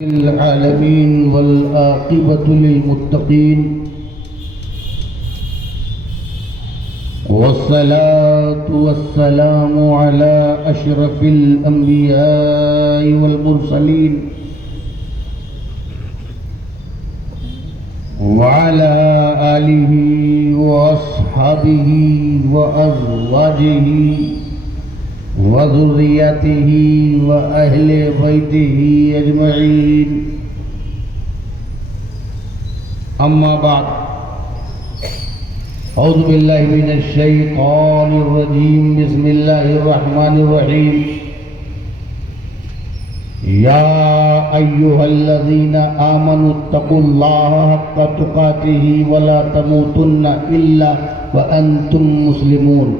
العالمين والعاقبة للمتقين والصلاة والسلام على أشرف الأنبياء والمرسلين وعلى آله وأصحابه وأزواجه وذريته وأهل بيته أجمعين أما بعد أعوذ بالله من الشيطان الرجيم بسم الله الرحمن الرحيم يا أيها الذين آمنوا اتقوا الله حق تقاته ولا تموتن إلا وأنتم مسلمون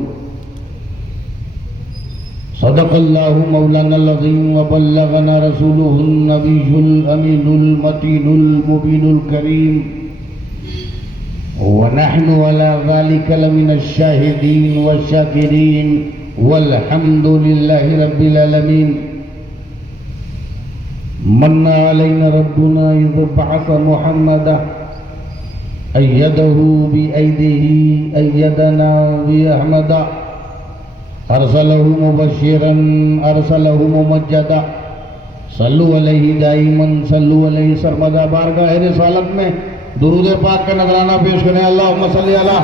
صدق الله مولانا العظيم وبلغنا رسوله النبي الأمين المتين المبين الكريم ونحن على ذلك لمن الشاهدين والشاكرين والحمد لله رب العالمين من علينا ربنا إذ بعث محمدا أيده بأيده أيدنا بأحمد أرسله مبشرا أرسله ممجدا صلوا علیہ دائما صلوا علیہ سرمدا بارگاہ رسالت میں درود پاک کا نذرانہ پیش کریں اللہم صلی علی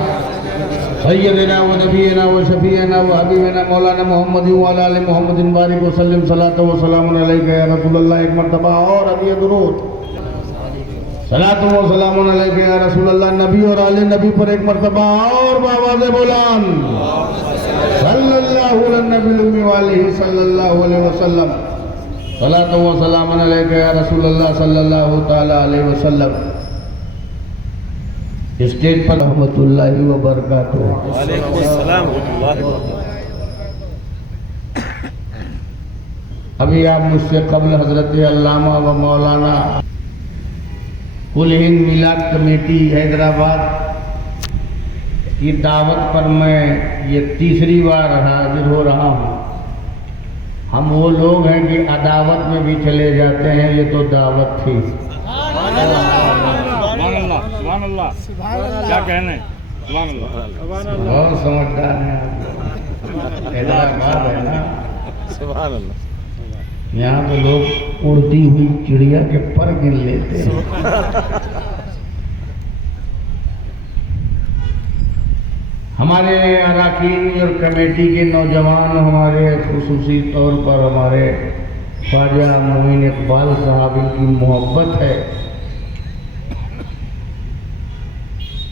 سیدنا و نبینا و شفیعنا و حبیبنا مولانا محمد و آل محمد بارک وسلم صلاۃ و سلام علیکہ یا رسول اللہ ایک مرتبہ اور ادی درود صلاۃ و سلام علیکہ یا رسول اللہ نبی اور آل نبی پر ایک مرتبہ اور بآواز بلند صلی اللہ علیہ نبی علیہ صلی اللہ علیہ وسلم صلاۃ و سلام علیکہ یا رسول اللہ صلی اللہ تعالی علیہ وسلم اسٹیج پر رحمت اللہ وبرکاتہ وعلیکم السلام ورحمۃ اللہ وبرکاتہ۔ ابھی آپ مجھ سے قبل حضرت علامہ و مولانا کل ہند میلاد کمیٹی حیدرآباد کی دعوت پر میں یہ تیسری بار حاضر ہو رہا ہوں۔ ہم وہ لوگ ہیں کہ عداوت میں بھی چلے جاتے ہیں، یہ تو دعوت تھی۔ سبحان اللہ کیا کہنے، سبحان اللہ بہت سمجھدار ہیں حیدرآباد ہے نا، سبحان اللہ۔ یہاں تو لوگ اڑتی ہوئی چڑیا کے پر گن لیتے ہیں۔ ہمارے اراکین اور کمیٹی کے نوجوان ہمارے خصوصی طور پر ہمارے خواجہ معین اقبال صاحب ان کی محبت ہے،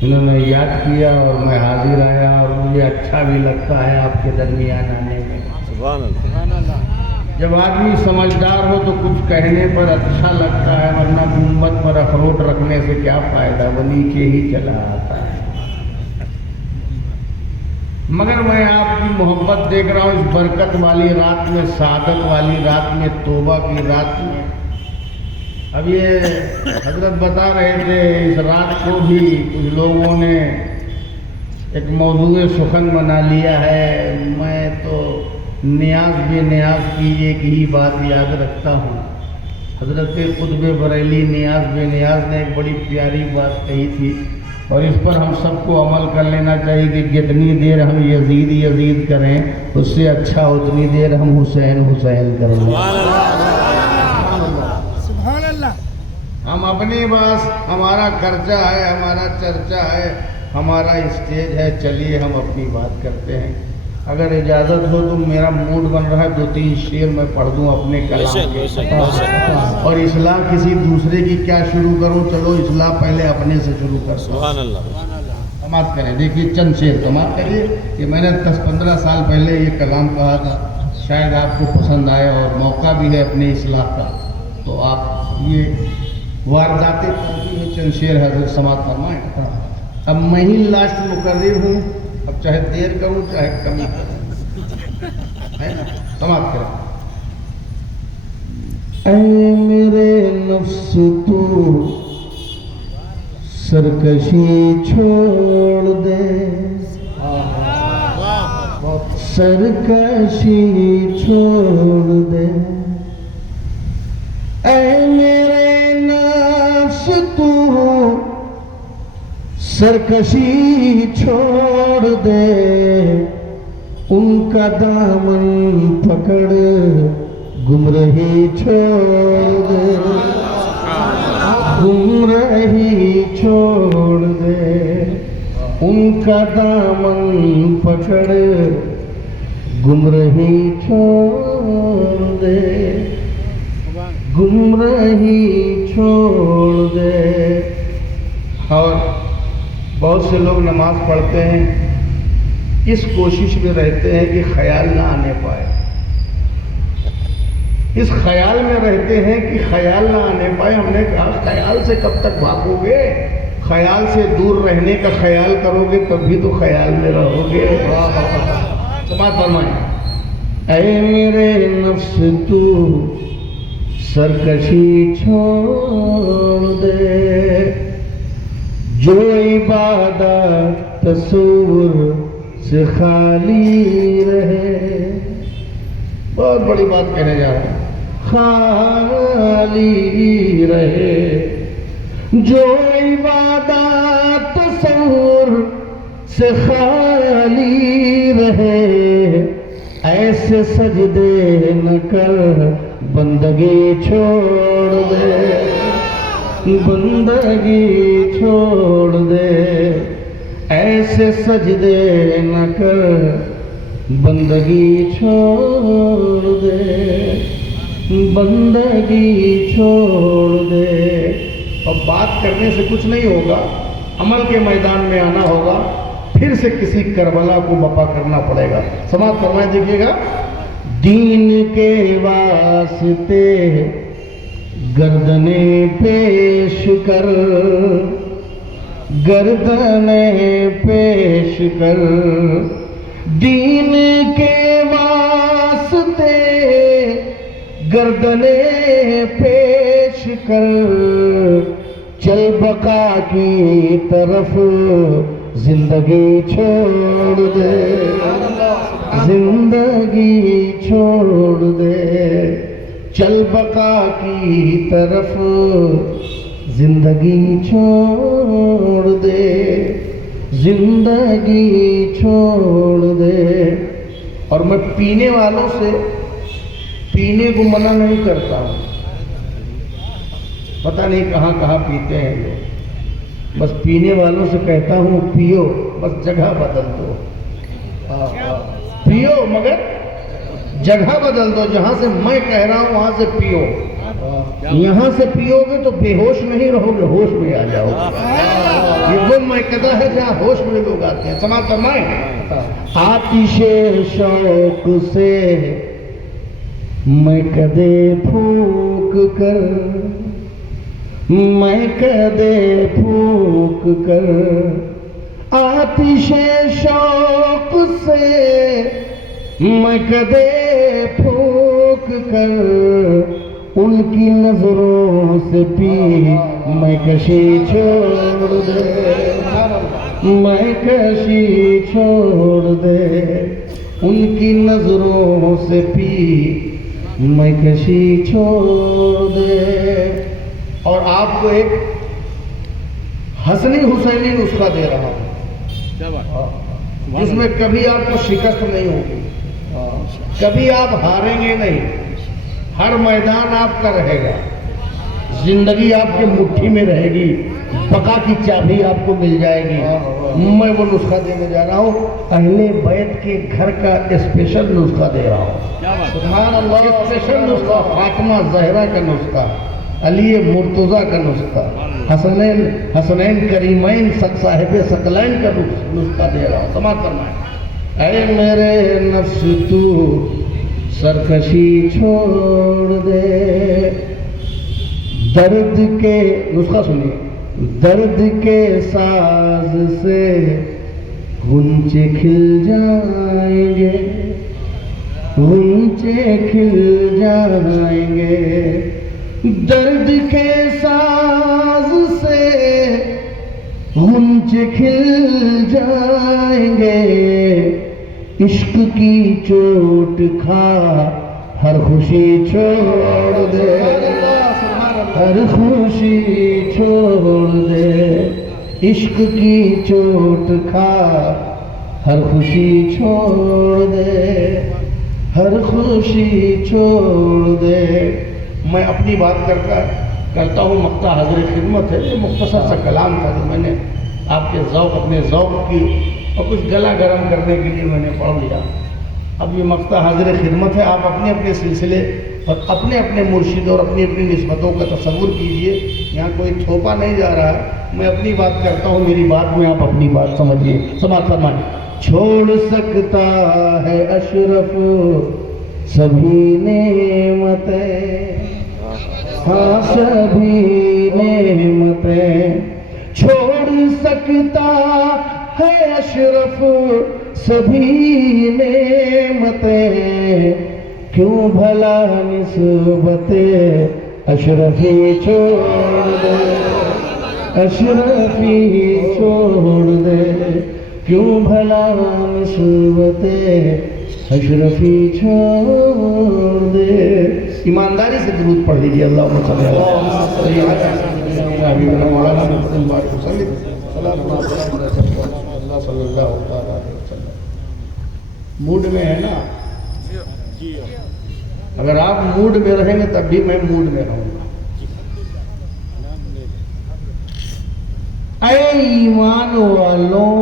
انہوں نے یاد کیا اور میں حاضر آیا اور مجھے اچھا بھی لگتا ہے آپ کے درمیان آنے میں۔ سبحان اللہ۔ جب آدمی سمجھدار ہو تو کچھ کہنے پر اچھا لگتا ہے، ورنہ گنبد پر اخروٹ رکھنے سے کیا فائدہ، وہ نیچے ہی چلا آتا ہے۔ مگر میں آپ کی محبت دیکھ رہا ہوں اس برکت والی رات میں، سعادت والی رات میں، توبہ کی رات میں۔ اب یہ حضرت بتا رہے تھے اس رات کو بھی کچھ لوگوں نے ایک موضوع سخن بنا لیا ہے۔ میں تو نیاز بے نیاز کی ایک ہی بات یاد رکھتا ہوں، حضرت قطب بریلی نیاز بے نیاز نے ایک بڑی پیاری بات کہی تھی، اور اس پر ہم سب کو عمل کر لینا چاہیے کہ جتنی دیر ہم یزید یزید کریں اس سے اچھا اتنی دیر ہم حسین حسین کریں۔ سبحان اللہ۔ ہم اپنی بات، ہمارا خرچہ ہے، ہمارا چرچا ہے، ہمارا اسٹیج ہے، چلیے ہم اپنی بات کرتے ہیں۔ اگر اجازت ہو تو میرا موڈ بن رہا ہے 2-3 شعر میں پڑھ دوں اپنے کلام کے، اور اصلاح کسی دوسرے کی کیا شروع کروں، چلو اصلاح پہلے اپنے سے شروع کر دو۔ سبحان اللہ۔ سماعت کریں، دیکھیے چند شعر سماعت کریے کہ میں نے 10-15 سال پہلے یہ کلام کہا تھا، شاید آپ کو پسند آئے اور موقع بھی ہے اپنے اصلاح کا، تو آپ یہ وارداتیں کرتی ہیں، چند شعر حضرت سماعت فرمائیں۔ اب میں ہی لاسٹ مقرر ہوں، اب چاہے دیر کروں چاہے کمی کروں، ہے نا؟ سماعت کریں۔ اے میرے نفس تو سرکشی چھوڑ دے، سرکشی چھوڑ دے، اے میرے سرکشی چھوڑ دے ان کا دامن پکڑ گمراہی چھوڑ دے گمراہی چھوڑ دے ان کا دامن پکڑ گمراہی چھوڑ دے گمراہی چھوڑ دے. اور بہت سے لوگ نماز پڑھتے ہیں اس کوشش میں رہتے ہیں کہ خیال نہ آنے پائے, اس خیال میں رہتے ہیں کہ خیال نہ آنے پائے. ہم نے کہا خیال سے کب تک بھاگو گے؟ خیال سے دور رہنے کا خیال کرو گے تبھی تو خیال میں رہو گے. سماعت فرمائیں. اے میرے نفس تو سرکشی چھوڑ دے, جو عبادت تصور سے خالی رہے. بہت بڑی بات کہنے جا رہا ہوں. خالی رہے جو عبادت تصور سے خالی رہے, ایسے سجدے نہ کر بندگی چھوڑ دے بندگی چھوڑ دے. ایسے سجدے نہ کر بندگی چھوڑ دے بندگی چھوڑ دے. اور بات کرنے سے کچھ نہیں ہوگا, عمل کے میدان میں آنا ہوگا, پھر سے کسی کربلا کو بپا کرنا پڑے گا. سماعت فرمائیں دیکھیے گا. دین کے واسطے گردنیں پیش کر گردنیں پیش کر, دین کے واسطے گردنیں پیش کر, چل بقا کی طرف زندگی چھوڑ دے زندگی چھوڑ دے. چل بقا کی طرف زندگی چھوڑ دے زندگی چھوڑ دے. اور میں پینے والوں سے پینے کو منع نہیں کرتا ہوں, پتہ نہیں کہاں کہاں پیتے ہیں لوگ, بس پینے والوں سے کہتا ہوں پیو, بس جگہ بدل دو. پیو مگر جگہ بدل دو, جہاں سے میں کہہ رہا ہوں وہاں سے پیو. یہاں سے پیو گے تو بے ہوش نہیں رہو گے, ہوش میں آ جاؤ گے. یہ وہ میکدہ ہے جہاں ہوش میں لوگ آتے ہیں. سماعت فرمائیں. آتش شوق سے میکدے پھونک کر میکدے پھونک کر, آتش شوق سے میکدے پھونک کر, ان کی نظروں سے پی میں کشی چھوڑ دے میں کشی چھوڑ دے, ان کی نظروں سے پی میں کشی چھوڑ دے. اور آپ کو ایک حسنی حسینی نسخہ دے رہا ہوں جس میں کبھی آپ کو شکست نہیں ہوگی, کبھی آپ ہاریں گے نہیں, ہر میدان آپ کا رہے گا, زندگی آپ کی مٹھی میں رہے گی, بقا کی چابی آپ کو مل جائے گی. میں وہ نسخہ دینے جا رہا ہوں, اہل بیت کے گھر کا اسپیشل نسخہ دے رہا ہوں. سبحان اللہ. اسپیشل نسخہ, فاطمہ زہرا کا نسخہ, علی مرتضیٰ کا نسخہ, حسنین کریمین صاحب ثقلین کا نسخہ دے رہا ہوں. سماعت فرمائیں. اے میرے نفس تو سرکشی چھوڑ دے, درد کے نسخہ سنیے, درد کے ساز سے غنچے کھل جائیں گے غنچے کھل جائیں گے, درد کے ساز سے غنچے کھل جائیں گے, عشق کی چوٹ کھا ہر خوشی چھوڑ دے ہر خوشی چھوڑ دے, عشق کی چوٹ کھا ہر خوشی چھوڑ دے، ہر خوشی چھوڑ دے۔ میں اپنی بات کرتا ہوں، مقطع حاضر خدمت ہے، یہ مختصر سا کلام تھا جو میں نے آپ کے اپنے ذوق کی اور کچھ گلا گرم کرنے کے لیے میں نے پڑھ لیا۔ اب یہ مقطع حاضر خدمت ہے، آپ اپنے اپنے سلسلے اور اپنے اپنے مرشد اور اپنی اپنی نسبتوں کا تصور کیجئے، یہاں کوئی تھوپا نہیں جا رہا ہے، میں اپنی بات کرتا ہوں، میری بات میں آپ اپنی بات سمجھیے، سماعت فرمائیں۔ چھوڑ سکتا ہے اشرف سبھی نعمتیں، ہاں سبھی نعمتیں، چھوڑ سکتا ہے اشرف سبھی نعمتیں، کیوں بھلا نسبت اشرفی چھوڑ دے، اشرفی چھوڑ دے، کیوں بھلا نسبت اشرفی چھوڑ دے۔ ایمانداری سے درود پڑھ لیجیے، اللہم صلی اللہ علیہ وسلم۔ موڈ میں ہے نا؟ اگر آپ موڈ میں رہیں گے تب بھی میں موڈ میں رہوں گا۔ اے ایمان والوں،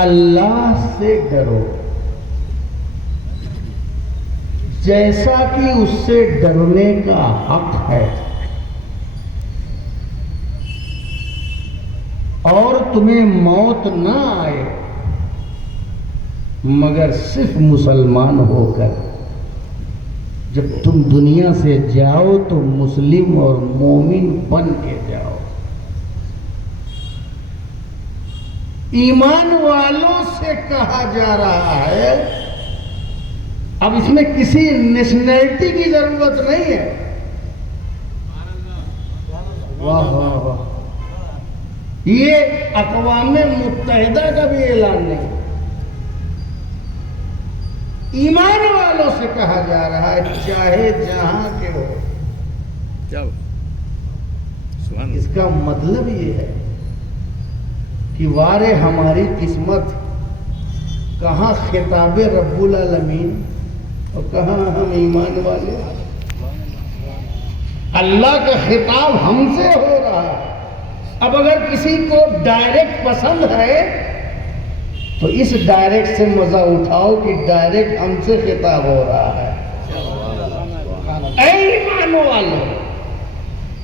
اللہ سے ڈرو جیسا کہ اس سے ڈرنے کا حق ہے، اور تمہیں موت نہ آئے مگر صرف مسلمان ہو کر۔ جب تم دنیا سے جاؤ تو مسلم اور مومن بن کے جاؤ۔ ایمان والوں سے کہا جا رہا ہے، اب اس میں کسی نیشنلٹی کی ضرورت نہیں ہے۔ واہ واہ واہ، یہ اقوام متحدہ کا بھی اعلان نہیں، ایمان والوں سے کہا جا رہا ہے، چاہے جہاں کے ہو۔ اس کا مطلب یہ ہے کہ وارے ہماری قسمت، کہاں خطاب رب العالمین اور کہاں ہم ایمان والے۔ اللہ کا خطاب ہم سے ہو رہا ہے۔ اب اگر کسی کو ڈائریکٹ پسند ہے تو اس ڈائریکٹ سے مزہ اٹھاؤ کہ ڈائریکٹ ہم سے خطاب ہو رہا ہے۔ اے ایمان والوں،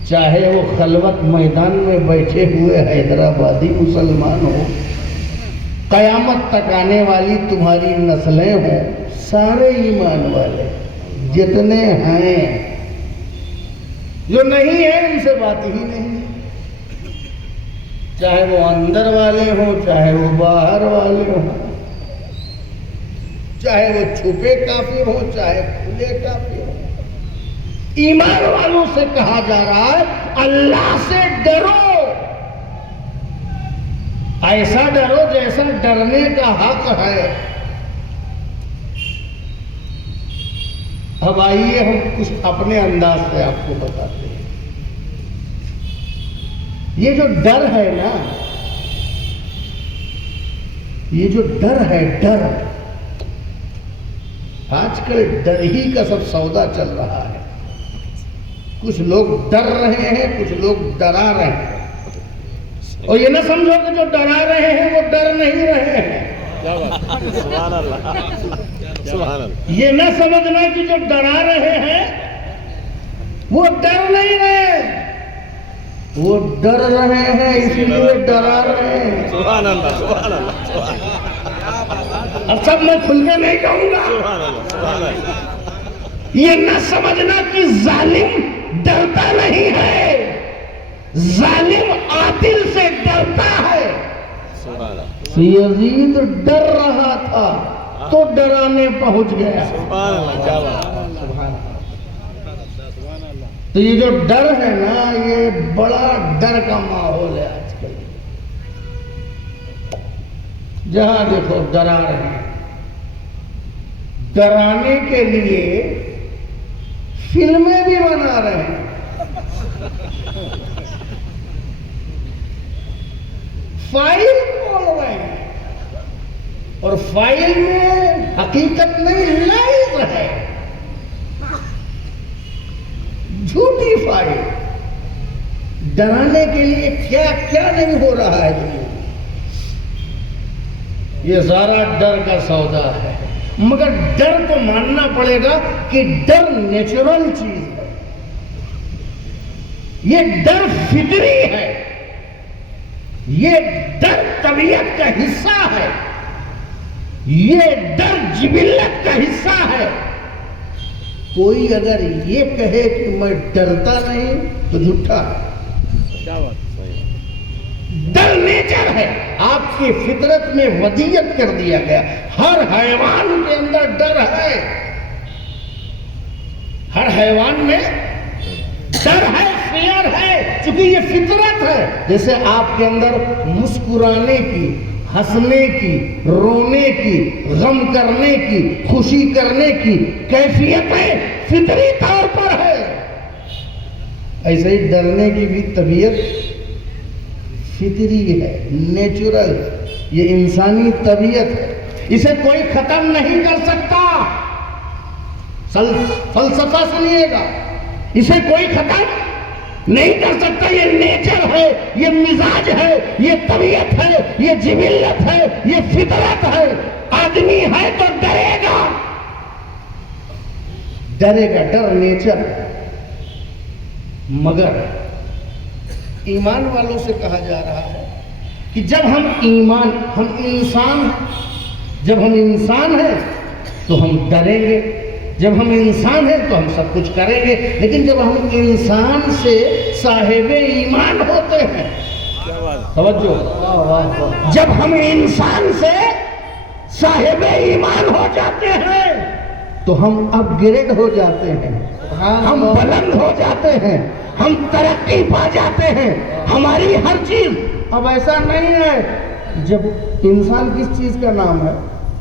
چاہے وہ خلوت میدان میں بیٹھے ہوئے حیدرآبادی مسلمان ہو، قیامت تک آنے والی تمہاری نسلیں ہوں، سارے ایمان والے جتنے ہیں، جو نہیں ہیں ان سے بات ہی نہیں، چاہے وہ اندر والے ہوں، چاہے وہ باہر والے ہوں، چاہے وہ چھپے کافر ہوں، چاہے کھلے کافر ہوں۔ ایمان والوں سے کہا جا رہا ہے، اللہ سے ڈرو، ایسا ڈرو جیسا ڈرنے کا حق ہے۔ اب آئیے ہم کچھ اپنے انداز سے آپ کو بتاتے ہیں۔ یہ جو ڈر ہے نا، یہ جو ڈر ہے، ڈر آج کل ڈر ہی کا سب سودا چل رہا ہے۔ کچھ لوگ ڈر رہے ہیں، کچھ لوگ ڈرا رہے ہیں، اور یہ نہ سمجھو کہ جو ڈرا رہے ہیں وہ ڈر نہیں رہے ہیں۔ سبحان اللہ، سبحان اللہ۔ یہ نہ سمجھنا کہ جو ڈرا رہے ہیں وہ ڈر نہیں رہے، وہ ڈر رہے ہیں اس لیے ڈرا رہے ہیں۔ سبحان اللہ، سبحان اللہ، سبحان اللہ۔ اب سب میں کھل کے نہیں کہوں گا۔ سبحان اللہ، سبحان اللہ۔ یہ نہ سمجھنا کہ ظالم ڈرتا نہیں ہے، ظالم عادل سے ڈرتا ہے۔ سبحان اللہ، یزید ڈر رہا تھا تو ڈرانے پہنچ گیا۔ سبحان اللہ، کیا بات ہے۔ تو یہ جو ڈر ہے نا، یہ بڑا ڈر کا ماحول ہے آج کل، جہاں دیکھو ڈرا رہے ہیں۔ ڈرانے کے لیے فلمیں بھی بنا رہے ہیں۔ فائل بول رہے ہیں، اور فائل میں حقیقت نہیں لائز ہے، جھوٹی فائل۔ ڈرانے کے لیے کیا کیا نہیں ہو رہا ہے دنیا میں، یہ سارا ڈر کا سودا ہے۔ مگر ڈر کو ماننا پڑے گا کہ ڈر نیچرل چیز ہے، یہ ڈر فطری ہے، یہ ڈر طبیعت کا حصہ ہے، یہ ڈر جبلت کا حصہ ہے۔ کوئی اگر یہ کہے کہ میں ڈرتا نہیں تو جھوٹا ہے۔ ڈر نیچر ہے، آپ کی فطرت میں ودیت کر دیا گیا۔ ہر حیوان کے اندر ڈر ہے، ہر حیوان میں ڈر ہے، فیئر ہے، چونکہ یہ فطرت ہے۔ جیسے آپ کے اندر مسکرانے کی، ہنسنے کی، رونے کی، غم کرنے کی، خوشی کرنے کی کیفیتیں فطری طور پر ہے، ایسے ہی ڈرنے کی بھی طبیعت فطری ہے، نیچرل، یہ انسانی طبیعت ہے، اسے کوئی ختم نہیں کر سکتا۔ فلسفہ سنیے گا، اسے کوئی ختم نہیں کر سکتا، یہ نیچر ہے، یہ مزاج ہے، یہ طبیعت ہے، یہ جبلت ہے، یہ فطرت ہے۔ آدمی ہے تو ڈرے گا، ڈرے گا، ڈر نیچر ہے۔ مگر ایمان والوں سے کہا جا رہا ہے کہ جب ہم انسان جب ہم انسان ہیں تو ہم ڈریں گے، جب ہم انسان ہیں تو ہم سب کچھ کریں گے، لیکن جب ہم انسان سے صاحب ایمان ہوتے ہیں، توجہ، جب ہم انسان سے صاحب ایمان ہو جاتے ہیں تو ہم اپ گریڈ ہو جاتے ہیں، ہم بلند ہو جاتے ہیں، ہم ترقی پا جاتے ہیں، ہماری ہر چیز۔ اب ایسا نہیں ہے، جب انسان کس چیز کا نام ہے؟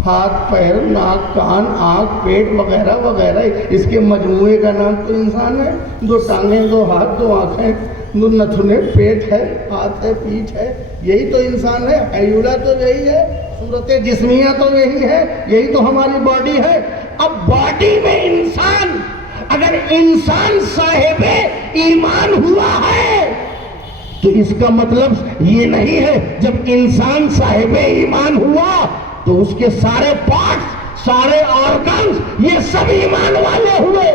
ہاتھ، پیر، ناک، کان، آنکھ، پیٹ وغیرہ وغیرہ، اس کے مجموعے کا نام تو انسان ہے۔ دو ٹانگیں، دو ہاتھ، دو آنکھیں، دو نتھنے، پیٹ ہے، ہاتھ ہے، پیٹھ ہے، یہی تو انسان ہے۔ حیولہ تو یہی ہے، صورت جسمیہ تو یہی ہے، یہی تو ہماری باڈی ہے۔ اب باڈی میں انسان، اگر انسان صاحب ایمان ہوا ہے تو اس کا مطلب یہ نہیں ہے جب انسان صاحب ایمان ہوا تو اس کے سارے پارٹس، سارے آرگنز، یہ سب ایمان والے ہوئے۔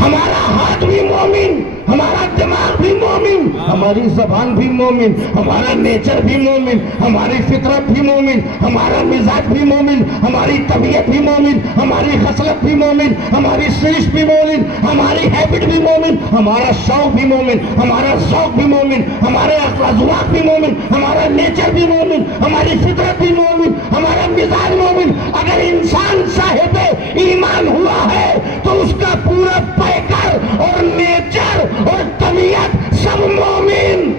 ہمارا ہاتھ بھی مومن، ہمارا دماغ بھی مومن، ہماری زبان بھی مومن، ہمارا نیچر بھی مومن، ہماری فطرت بھی مومن، ہمارا مزاج بھی مومن، ہماری طبیعت بھی مومن، ہماری خصلت بھی مومن، ہماری سرشت بھی مومن، ہماری ہیبٹ بھی مومن، ہمارا شوق بھی مومن، ہمارا ذوق بھی مومن، ہمارے اخلاق بھی مومن، ہمارا نیچر بھی مومن، ہماری فطرت بھی مومن، ہمارا مزاج مومن۔ اگر انسان صاحب ایمان ہوا ہے تو اس کا پورا پیکر اور نیچر اور طبیعت سب مومن۔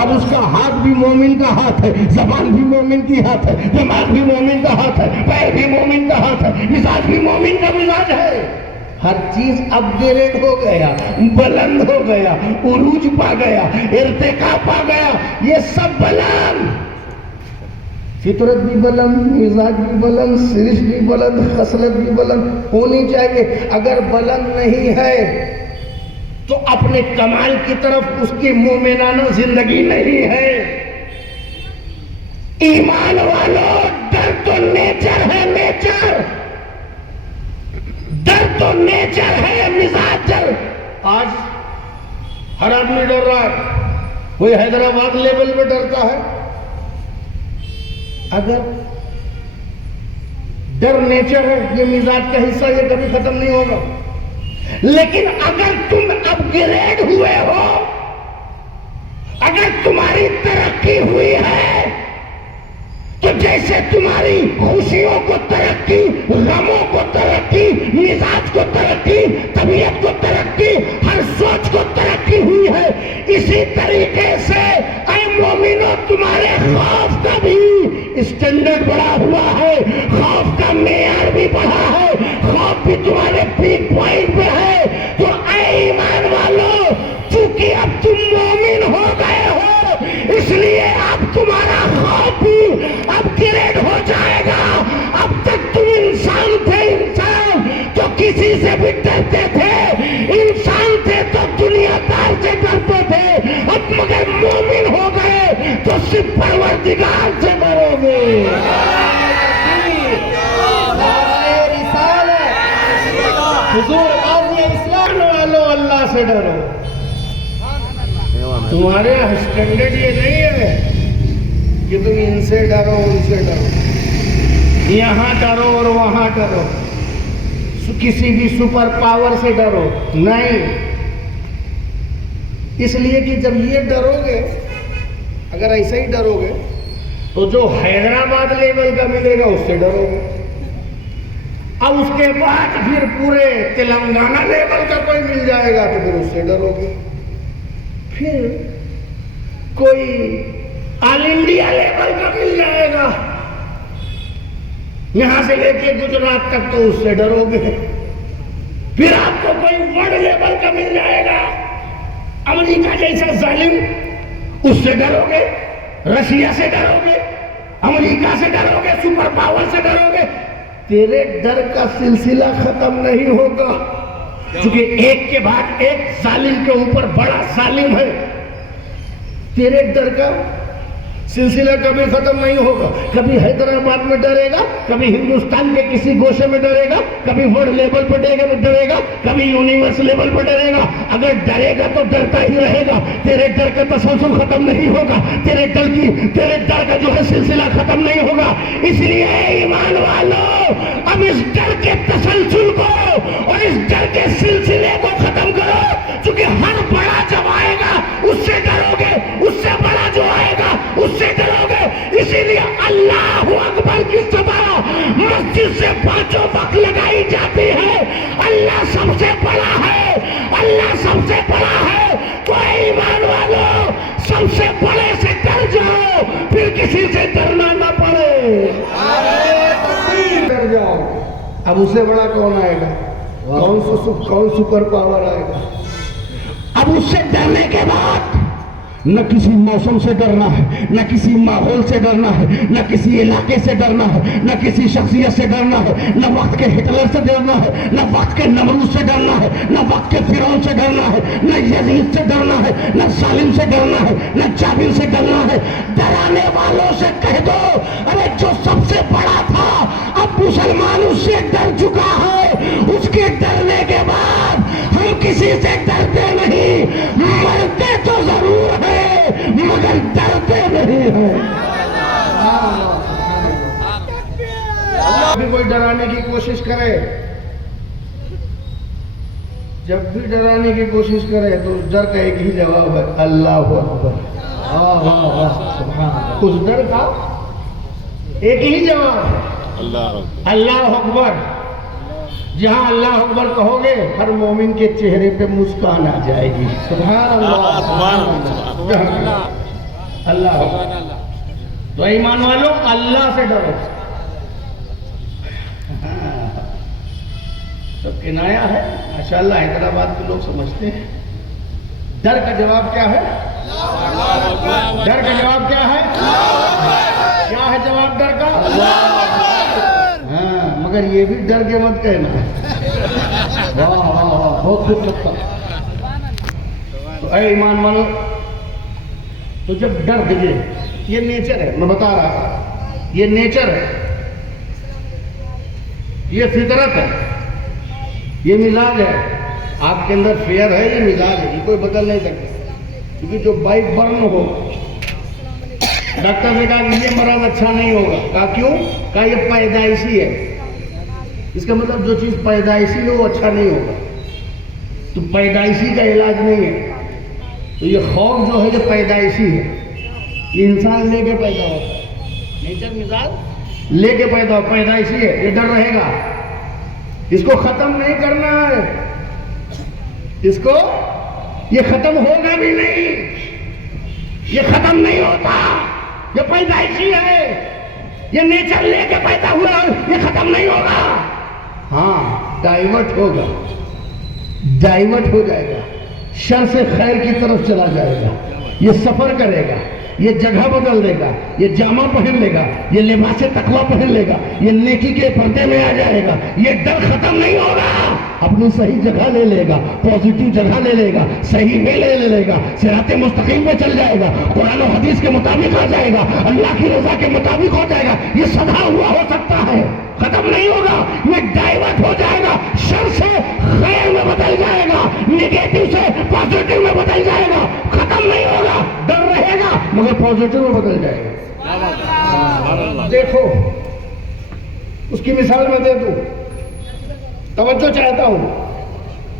اب اس کا ہاتھ بھی مومن کا ہاتھ ہے، زبان بھی مومن کی ہاتھ ہے، دماغ بھی مومن کا ہاتھ ہے، پیر بھی مومن کا ہاتھ ہے، مزاج بھی مومن کا مزاج ہے۔ ہر چیز اپ گریڈ ہو گیا، بلند ہو گیا، عروج پا گیا، ارتقا پا گیا، یہ سب بلند، فطرت بھی بلند، مزاج بھی بلند، سرشت بھی بلند، خصلت بھی بلند ہونی چاہیے۔ اگر بلند نہیں ہے تو اپنے کمال کی طرف اس کی مومنانہ زندگی نہیں ہے۔ ایمان والوں، ڈر تو نیچر ہے، نیچر، ڈر تو نیچر ہے، مزاج ڈر۔ آج ہر آدمی ڈر رہا ہے، کوئی حیدرآباد لیول پہ ڈرتا ہے۔ اگر ڈر نیچر ہے، یہ مزاج کا حصہ، یہ کبھی ختم نہیں ہوگا۔ لیکن اگر تم اپ گریڈ ہوئے ہو، اگر تمہاری ترقی ہوئی ہے، تو جیسے تمہاری خوشیوں کو ترقی، غموں کو ترقی، مزاج کو ترقی، طبیعت کو ترقی، ہر سوچ کو ترقی ہوئی ہے، اسی طریقے سے اے مومنو تمہارے خوف کا بھی اسٹینڈرڈ بڑھا ہوا ہے، خوف کا معیار بھی بڑھا ہے، خوف بھی تمہارے پیک پوائنٹ پہ ہے۔ تو اے ایمان والو، چونکہ اب تم مومن ہو گئے لیے اب تمہارا خوف بھی اب گریڈ ہو جائے گا. اب تک تم انسان تھے, انسان تو کسی سے بھی ڈرتے تھے, انسان تھے تو دنیا دار سے ڈرتے تھے. اب مگر مومن ہو گئے تو صرف پروردگار سے ڈرو گے. حضور قاضی اسلام والوں اللہ سے ڈرو. تمہارے اسٹینڈرڈ یہ نہیں ہے کہ تم ان سے ڈرو ان سے ڈرو, یہاں ڈرو اور وہاں ڈرو, کسی بھی سپر پاور سے ڈرو نہیں. اس لیے کہ جب یہ ڈرو گے, اگر ایسے ہی ڈرو گے تو جو حیدرآباد لیول کا ملے گا اس سے ڈرو گے. اب اس کے بعد پھر پورے تلنگانہ لیول کا کوئی مل جائے گا تو پھر اس سے ڈرو گے. پھر کوئی آل انڈیا لیول کا مل جائے گا, یہاں سے لے کے گجرات تک تو اس سے ڈرو گے. پھر آپ کو کوئی ورلڈ لیول کا مل جائے گا, امریکہ جیسا ظالم, اس سے ڈرو گے. رشیا سے ڈرو گے, امریکہ سے ڈرو گے, سپر پاور سے ڈرو گے. تیرے ڈر کا سلسلہ ختم نہیں ہوگا, کیونکہ ایک کے بعد ایک ظالم کے اوپر بڑا ظالم ہے. تیرے ڈر کا سلسلہ کبھی ختم نہیں ہوگا. کبھی حیدرآباد میں ڈرے گا, کبھی ہندوستان کے کسی گوشے میں ڈرے گا, کبھی ورلڈ لیول پہ ڈرے گا, کبھی یونیورس لیول پہ ڈرے گا. اگر ڈرے گا تو ڈرتا ہی رہے گا, تیرے ڈر کا تسلسل ختم نہیں ہوگا, تیرے ڈر کا جو ہے سلسلہ ختم نہیں ہوگا. اس لیے ایمان والو, اب اس ڈر کے تسلسل کو اور اس ڈر کے سلسلے کو ختم کرو, کیونکہ ہر بڑا جب آئے گا اس سے ڈرو گے, اس سے بڑا جو آئے گا اس سے ڈرو گے. اسی لیے اللہ اکبر کی صدا مسجد سے 5 وقت لگائی جاتی ہے. اللہ سب سے بڑا ہے, اللہ سب سے بڑا ہے. تو ایمان والو, سب سے بڑے سے ڈر جاؤ, پھر کسی سے ڈرنا نہ پڑے. ڈر جاؤ. اب اس سے بڑا کون آئے گا, کون سپر پاور آئے گا. اب اس سے ڈرنے کے بعد نہ کسی موسم سے ڈرنا ہے, نہ کسی ماحول سے ڈرنا ہے, نہ کسی علاقے سے ڈرنا ہے, نہ کسی شخصیت سے ڈرنا ہے, نہ وقت کے ہٹلر سے ڈرنا ہے, نہ وقت کے نمرود سے ڈرنا ہے, نہ وقت کے فرعون سے ڈرنا ہے, نہ یزید سے ڈرنا ہے, نہ ظالم سے ڈرنا ہے, نہ جابر سے ڈرنا ہے. ڈرانے والوں سے کہہ دو, ارے جو سب سے بڑا تھا اب مسلمان اس سے ڈر چکا ہے, اس کے ڈرنے کے بعد ہم کسی سے ڈرتے نہیں. مرتے تو ضرور ہے مگر ڈرتے نہیں ہیں. بھی کوئی ڈرانے کی کوشش کرے, جب بھی ڈرانے کی کوشش کرے تو اس ڈر کا ایک ہی جواب ہے, اللہ اکبر. اس ڈر کا ایک ہی جواب ہے, اللہ اکبر. جہاں اللہ اکبر کہو گے ہر مومن کے چہرے پہ مسکان آ جائے گی. سبحان اللہ, اللہ اکبر. تو ایمان والو, اللہ سے ڈرو. تو کنایا ہے ماشاءاللہ, حیدرآباد کے لوگ سمجھتے ہیں. ڈر کا جواب کیا ہے؟ ڈر کا جواب کیا ہے؟ کیا ہے جواب ڈر کا؟ ہاں, مگر یہ بھی ڈر کے مت کہنا. واہ واہ واہ, بہت خوب لگتا. تو اے ایمان والو, تو جب ڈر دے, یہ نیچر ہے, میں بتا رہا, یہ نیچر ہے, یہ فطرت ہے, یہ مزاج ہے. آپ کے اندر فیئر ہے, یہ مزاج ہے, یہ کوئی بدل نہیں سکتا. کیونکہ جو بائی برن ہو, ڈاکٹر نے کہا کہ یہ مرض اچھا نہیں ہوگا. کہا کیوں؟ کہا یہ پیدائشی ہے. اس کا مطلب جو چیز پیدائشی ہے وہ اچھا نہیں ہوگا. تو پیدائشی کا علاج نہیں ہے. تو یہ خوف جو ہے یہ پیدائشی ہے, یہ انسان لے کے پیدا ہوتا ہے, نیچر مزاج لے کے پیدا ہو, پیدائشی ہے. یہ ڈر رہے گا, اس کو ختم نہیں کرنا ہے, اس کو یہ ختم ہوگا بھی نہیں, یہ ختم نہیں ہوتا, یہ پیدائشی ہے, یہ نیچر لے کے پیدا ہوا ہے, یہ ختم نہیں ہوگا. ہاں, ڈائیورٹ ہوگا, ڈائیورٹ ہو جائے گا, شر سے خیر کی طرف چلا جائے گا, یہ سفر کرے گا. یہ جگہ بدل دے گا، یہ جامہ پہن لے گا، یہ لباس تقویٰ پہن لے گا، یہ نیکی کے پردے میں آ جائے گا، یہ ڈر ختم نہیں ہوگا، اپنی صحیح جگہ لے لے گا، پازیٹیو جگہ لے لے گا، صحیح میں لے لے گا، صراط مستقیم میں چل جائے گا، قرآن و حدیث کے مطابق آ جائے گا، اللہ کی رضا کے مطابق ہو جائے گا۔ یہ سدا ہوا ہو سکتا ہے، ختم نہیں ہوگا، یہ ڈائیورٹ ہو جائے گا، شر سے خیر میں بدل جائے گا، نیگیٹو سے پازیٹیو میں بدل جائے گا، ختم نہیں ہوگا، ڈر رہے گا مگر پازیٹیو میں بدل جائے گا۔ دیکھو اس کی مثال میں دے دوں، توجہ چاہتا ہوں،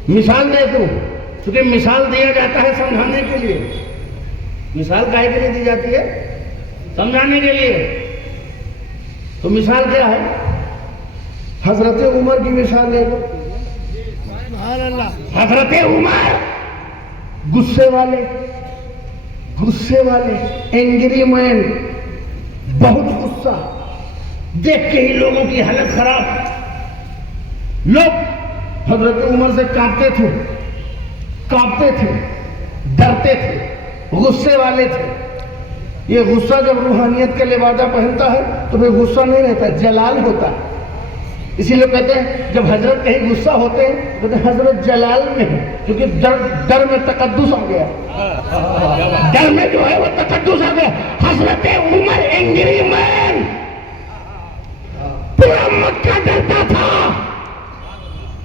مثال دے دوں، کیونکہ مثال دیا جاتا ہے سمجھانے کے لیے۔ مثال کاہے کے لیے دی جاتی ہے؟ سمجھانے کے لیے۔ تو مثال کیا ہے؟ حضرت عمر کی مثال لے لو۔ حضرت عمر غصے والے اینگری مین، بہت غصہ، دیکھ کے ہی لوگوں کی حالت خراب، لوگ حضرت عمر سے کانپتے تھے، ڈرتے تھے، غصے والے تھے۔ یہ غصہ جب روحانیت کا لبادہ پہنتا ہے تو پھر غصہ نہیں رہتا، جلال ہوتا ہے۔ اسی لیے کہتے ہیں جب حضرت کہیں غصہ ہوتے ہیں تو حضرت جلال میں ہے، کیونکہ ڈر میں تقدس آ گیا، ڈر میں جو ہے وہ تقدس آ گیا۔ حضرت عمر اینگری مین، پورا مکہ ڈرتا تھا،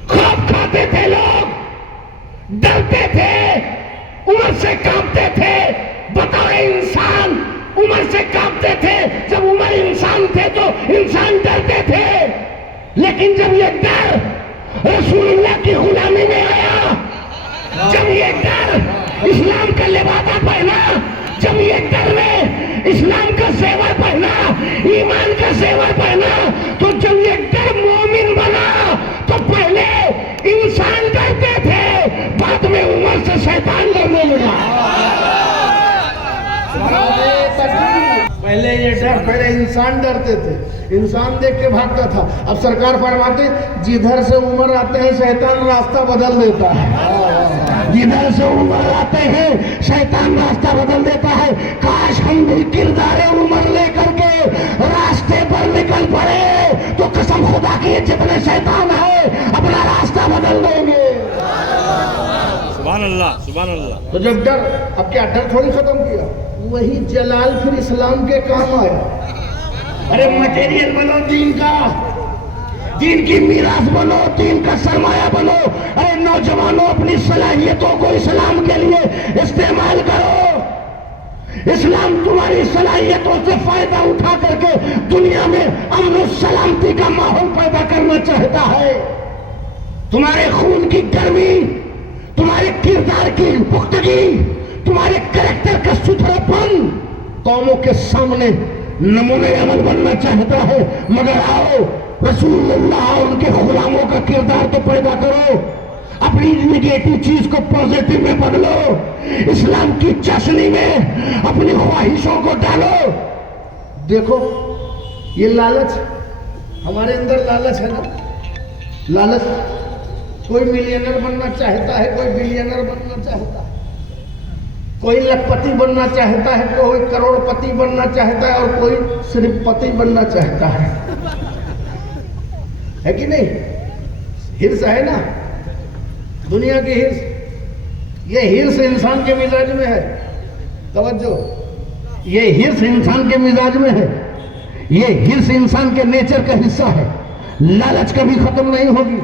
خوف کھاتے تھے، لوگ ڈرتے تھے، عمر سے کانپتے تھے۔ بطور انسان عمر سے کانپتے تھے، جب عمر انسان تھے تو انسان ڈرتے تھے، لیکن جب یہ ڈر رسول اللہ کی غلامی میں آیا، جب یہ ڈر اسلام کا لبادہ پہنا، جب یہ ڈر میں اسلام کا زیور پہنا، ایمان کا زیور پہنا، تو جب یہ ڈر مومن بنا تو پہلے انسان ڈرتے تھے، بعد میں عمر سے شیطان ڈرنے لگا۔ پہلے یہ ڈر، پہلے انسان ڈرتے تھے، انسان دیکھ کے بھاگتا تھا۔ اب سرکار فرماتے جدھر سے عمر آتے ہیں شیطان راستہ بدل دیتا ہے، جدھر سے عمر آتے ہیں شیطان راستہ بدل دیتا ہے۔ کاش ہم بھی کردار عمر لے کر کے راستے پر نکل پڑے تو قسم خدا کی جتنے شیطان ہیں اپنا راستہ بدل دیں گے۔ سبحان اللہ، سبحان اللہ۔ تو جب ڈر، اب کیا ڈر تھوڑی ختم کیا، وہی جلال پھر اسلام کے کام آیا۔ ارے مٹیریل بنو دین کا، دین کی میراث بنو، دین کا سرمایہ بنو۔ ارے نوجوانوں اپنی صلاحیتوں کو اسلام کے لیے استعمال کرو۔ اسلام تمہاری صلاحیتوں سے فائدہ اٹھا کر کے دنیا میں امن و سلامتی کا ماحول پیدا کرنا چاہتا ہے۔ تمہارے خون کی گرمی، تمہارے کردار کی پختگی، تمہارے کریکٹر کا ستھرا پن قوموں کے سامنے نمونے عمل بننا چاہتا ہے، مگر آؤ رسول اللہ ان کے غلاموں کا کردار تو پیدا کرو، اپنی نگیٹو چیز کو پازیٹو میں بدلو، اسلام کی چاشنی میں اپنی خواہشوں کو ڈالو۔ دیکھو یہ لالچ، ہمارے اندر لالچ ہے نا، لالچ۔ کوئی ملینر بننا چاہتا ہے، کوئی بلینر بننا چاہتا ہے، کوئی لکھ پتی بننا چاہتا ہے، کوئی کروڑ پتی بننا چاہتا ہے، اور کوئی صرف پتی بننا چاہتا ہے کہ نہیں؟ ہرس ہے نا، دنیا کی ہرس۔ یہ ہرس انسان کے مزاج میں ہے، توجہ، یہ ہرس انسان کے مزاج میں ہے، یہ ہرس انسان کے نیچر کا حصہ ہے۔ لالچ کبھی ختم نہیں ہوگی،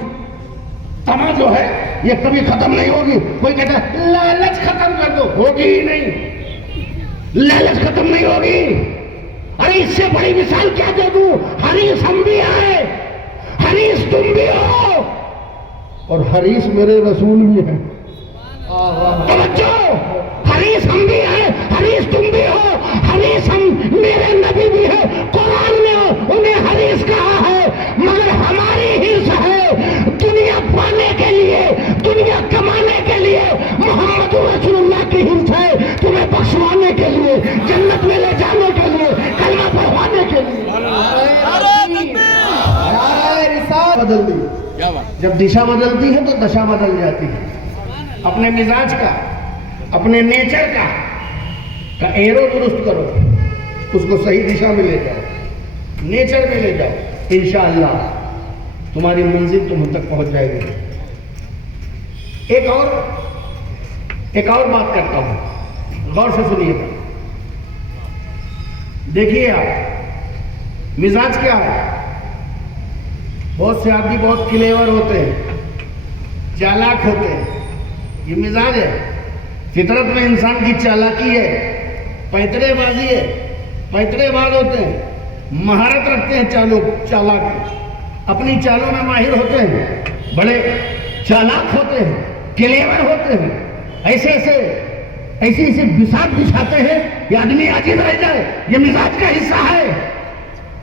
تما جو ہے یہ کبھی ختم نہیں ہوگی۔ کوئی کہتا ہے لالچ ختم کر دو، ہوگی ہی نہیں، لالچ ختم نہیں ہوگی۔ ارے اس سے بڑی مثال کیا دے دوں، حریص ہم بھی آئے، حریص تم بھی ہو، اور حریص میرے رسول بھی ہیں۔ توجہ، حریص ہم بھی ہیں، حریص تم بھی ہو، حریص ہم میرے نبی بھی ہے۔ قرآن نے انہیں حریص کہا ہے، مگر ہماری حرص ہے دنیا پانے کے لیے، دنیا کمانے کے لیے۔ محمد رسول اللہ کی حرص ہے تمہیں بخشوانے کے لیے، جنت میں لے جانے کے لیے، کلمہ پڑھوانے کے لیے۔ بدل دی، جب دشا بدلتی ہے تو دشا بدل جاتی ہے، اپنے مزاج کا، اپنے نیچر کا۔ کا ایرو درست کرو، اس کو صحیح دشا میں لے جاؤ، نیچر میں لے جاؤ، انشاءاللہ تمہاری منزل تم تک پہنچ جائے گی۔ ایک اور بات کرتا ہوں، غور سے سنیے گا۔ دیکھیے آپ مزاج کیا ہے، بہت سے آدمی بہت کلیور ہوتے ہیں، چالاک ہوتے ہیں، یہ مزاج ہے، فطرت میں انسان کی چالاکی ہے، پیترے بازی ہے، پیترے باز ہوتے ہیں، مہارت رکھتے ہیں چالاک، اپنی چالوں میں ماہر ہوتے ہیں، بڑے چالاک ہوتے ہیں، کلیور ہوتے ہیں، ایسے بساط بچھاتے ہیں یہ آدمی عاجز رہ جائے، یہ مزاج کا حصہ ہے۔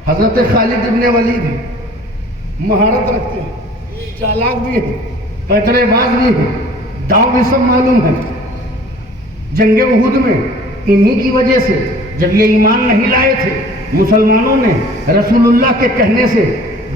حضرت خالد ابن ولید مہارت رکھتے ہیں، چالاک بھی ہیں، پیترے باز بھی ہیں، داؤں بھی سب معلوم ہے۔ جنگ احد میں انہی کی وجہ سے جب یہ ایمان نہیں لائے تھے، مسلمانوں نے رسول اللہ کے کہنے سے،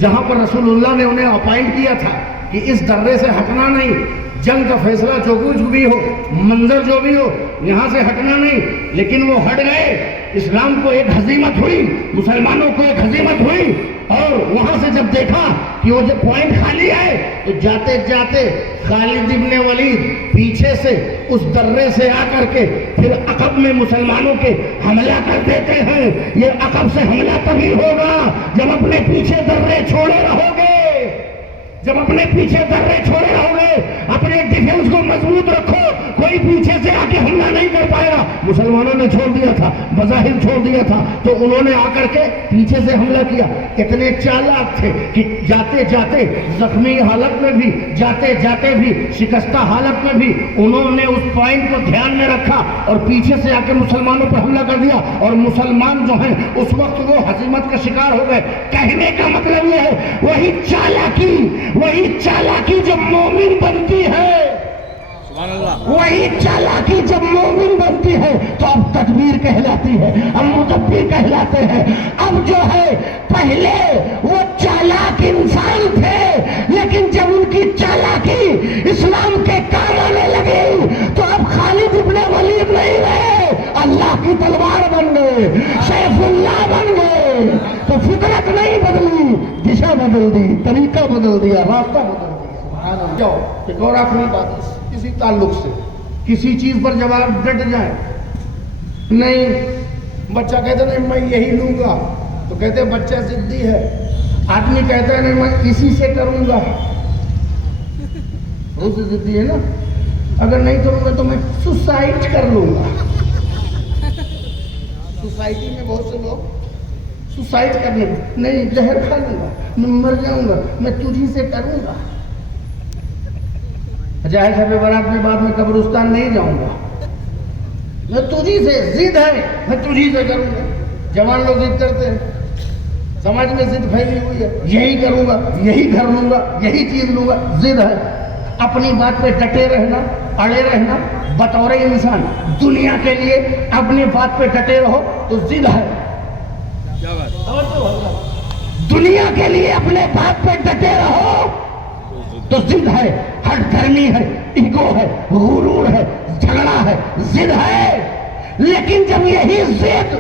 جہاں پر رسول اللہ نے انہیں اپائنٹ کیا تھا کہ اس درے سے ہٹنا نہیں، جنگ کا فیصلہ جو کچھ بھی ہو، منظر جو بھی ہو، یہاں سے ہٹنا نہیں، لیکن وہ ہٹ گئے۔ اسلام کو ایک ہزیمت ہوئی، مسلمانوں کو ایک ہزیمت ہوئی، اور وہاں سے جب دیکھا کہ وہ جب پوائنٹ خالی ہے تو جاتے جاتے خالد ابن ولید پیچھے سے اس درے سے آ کر کے پھر عقب میں مسلمانوں کے حملہ کر دیتے ہیں۔ یہ عقب سے حملہ تبھی ہوگا جب اپنے پیچھے درے چھوڑے رہو گے، جب اپنے پیچھے درے چھوڑے رہو گے، اپنے ڈیفنس کو مضبوط رکھو، کوئی پیچھے سے آ کے حملہ نہیں کر پائے گا۔ مسلمانوں نے چھوڑ دیا تھا، بظاہر چھوڑ دیا تھا، تو انہوں نے آ کر کے پیچھے سے حملہ کیا۔ اتنے چالاک تھے کہ جاتے جاتے زخمی حالت میں بھی، جاتے جاتے بھی شکستہ حالت میں بھی انہوں نے اس پوائنٹ کو دھیان میں رکھا اور پیچھے سے آ کے مسلمانوں پر حملہ کر دیا، اور مسلمان جو ہیں اس وقت وہ ہزیمت کا شکار ہو گئے۔ کہنے کا مطلب یہ ہے وہی چالاکی جب مومن بنتی ہے، وہی چالاکی جب مومن بنتی ہے تو اب تدبیر کہلاتی ہے، اب مدبر کہلاتے ہیں۔ اب جو ہے پہلے وہ چالاک انسان تھے، لیکن جب ان کی چالاکی اسلام کے کام آنے لگی تو اب خالد ابن ولید نہیں رہے، اللہ کی تلوار بن گئے، سیف اللہ بن گئے۔ تو فطرت نہیں بدلی، دشا بدل دی، طریقہ بدل دیا، راستہ بدل دیا۔ سبحان اللہ۔ جاؤ ایک اور آخری بات کسی تعلق سے، کسی چیز پر جب آپ ڈٹ جائیں، نہیں بچہ کہتا نہیں میں یہی لوں گا، تو کہتے ہیں بچہ ضدی ہے۔ آدمی کہتا ہے نہیں میں اسی سے کروں گا، وہ سے ضدی ہے نا، اگر نہیں کروں گا تو میں سوسائڈ کر لوں گا۔ سوسائٹی میں بہت سے لوگ سوسائڈ کرنے، نہیں زہر کھا لوں گا، میں مر جاؤں گا، میں تجھی سے کروں گا۔ جائے شب برات میں بعد میں قبرستان نہیں جاؤں گا، میں تجھی سے، ضد ہے میں تجھی سے کروں گا۔ جوان لوگ ضد کرتے ہیں، سماج میں ضد پھیلی ہوئی ہے، یہی کروں گا، یہی گھر لوں گا، یہی چیز لوں گا، ضد ہے۔ اپنی بات پہ ڈٹے رہنا، اڑے رہنا، بطور انسان دنیا کے لیے اپنی بات پہ ڈٹے رہو تو ضد ہے۔ دنیا کے لیے اپنے بات پہ ڈٹے رہو تو ضد ہے، ہٹ دھرمی ہے، ایگو ہے، غرور ہے، جھگڑا ہے، ضد ہے۔ لیکن جب یہی ضد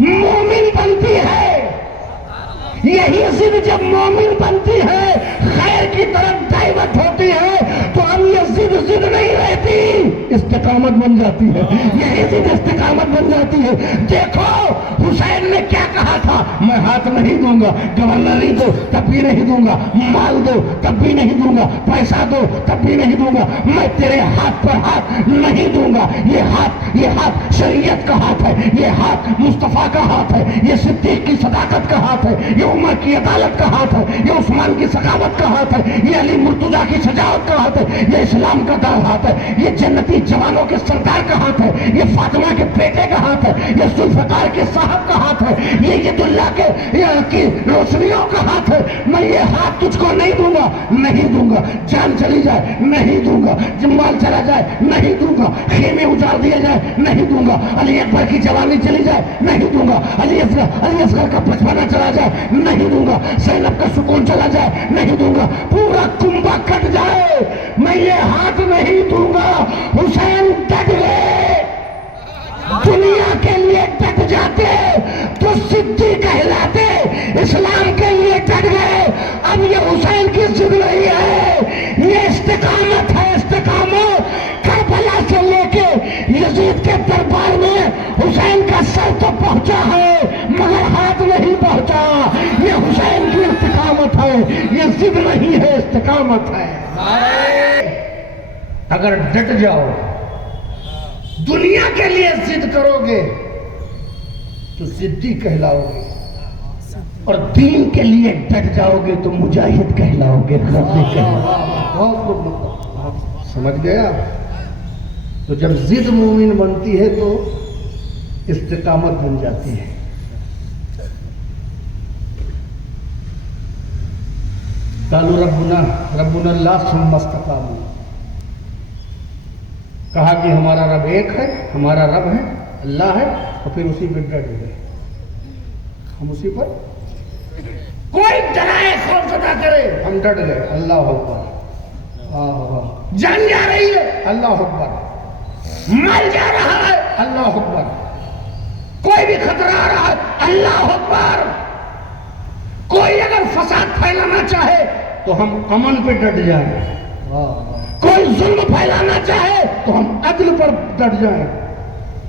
مومن بنتی ہے، یہی ضد جب مومن بنتی ہے، خیر کی طرف دعوت ہوتی ہے، تو اب یہ ضد نہیں رہتی، استقامت بن جاتی ہے۔ یہی ضد استقامت بن جاتی ہے۔ دیکھو حسین نے کیا کہا تھا، میں ہاتھ نہیں دوں گا، گورنری دو تب بھی نہیں دوں گا، مال دو تب بھی نہیں دوں گا، پیسہ دو تب بھی نہیں دوں گا، میں تیرے ہاتھ پر ہاتھ نہیں دوں گا۔ یہ ہاتھ شریعت کا ہاتھ ہے، یہ ہاتھ مصطفیٰ کا ہاتھ ہے، یہ صدیق کی صداقت کا ہاتھ ہے، یہ عمر کی عدالت کا ہاتھ ہے، یہ عثمان کی سخاوت کا ہاتھ ہے، یہ علی مرتضیٰ کی شجاعت کا ہاتھ ہے، یہ اسلام کا ہاتھ ہے، یہ جنتی جوانوں کے سردار کا ہاتھ ہے، یہ فاطمہ کے بیٹے کا ہاتھ ہے، یہ ذوالفقار کے صاحب کا ہاتھ ہے، یہ ید اللہ کی روشنیوں کا ہاتھ ہے۔ میں یہ ہاتھ تجھ کو نہیں دوں گا، نہیں دوں گا۔ جان چلی جائے نہیں دوں گا، مال چلا جائے نہیں دوں گا، خیمے اجاڑ دیے جائے نہیں دوں گا، علی اکبر کی جوانی چلی جائے نہیں دوں گا، علی اصغر کا بچپنا چلا جائے نہیں دوں گا، زینب کا سکون چلا جائے نہیں دوں گا، پورا کنبہ کٹ جائے میں یہ ہاتھ نہیں دوں گا۔ حسین ڈٹ گئے، ضد نہیں ہے، استقامت ہے. اگر ڈٹ جاؤ، دنیا کے لیے ضد کرو گے تو ضدی کہلاؤ گے، اور دین کے لیے ڈٹ جاؤ گے تو مجاہد کہلاؤ گے، غازی کہلاؤ گے. سمجھ گیا؟ تو جب ضد مومن بنتی ہے تو استقامت بن جاتی ہے. قالوا ربنا اللہ ثم استقاموا. کہا کہ ہمارا رب ایک ہے، ہمارا رب ہے، اللہ ہے، اور پھر اسی پہ ڈٹ گئے. ہم اسی پر کوئی ڈرائے خوف زدہ کرے ہم ڈٹ گئے. اللہ اکبر. جان جا رہی ہے، اللہ اکبر. مال جا رہا ہے، اللہ اکبر. کوئی بھی خطرہ آ رہا ہے، اللہ اکبر. کوئی اگر فساد پھیلانا چاہے تو ہم امن پہ ڈٹ جائیں. کوئی ظلم پھیلانا چاہے تو ہم عدل پر ڈٹ جائیں.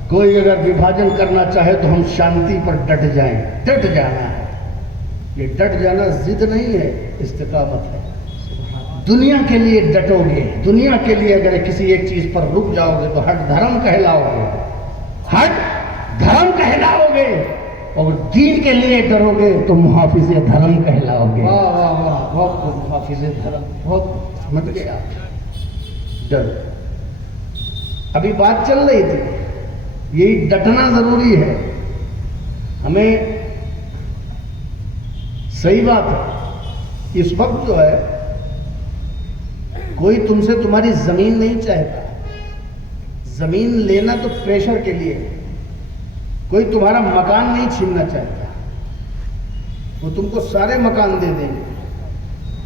کوئی اگر وبھاجن کرنا چاہے تو ہم شانتی پر ڈٹ جائیں. ڈٹ جانا ہے. یہ ڈٹ جانا ضد نہیں ہے، استقامت ہے. دنیا کے لیے ڈٹو گے، دنیا کے لیے اگر کسی ایک چیز پر رک جاؤ گے تو ہٹ دھرم کہلاؤ گے، ہٹ دھرم کہلاؤ گے. اور دین کے لیے ڈرو گے تو محافظ دھرم کہلاؤ گے. واہ واہ واہ، بہت خوب. محافظ دھرم، بہت سمجھ گیا. ڈر. ابھی بات چل رہی تھی، یہی ڈٹنا ضروری ہے. ہمیں صحیح بات ہے. اس وقت جو ہے کوئی تم سے تمہاری زمین نہیں چاہتا. زمین لینا تو پریشر کے لیے. کوئی تمہارا مکان نہیں چھیننا چاہتا. وہ تم کو سارے مکان دے دیں گے،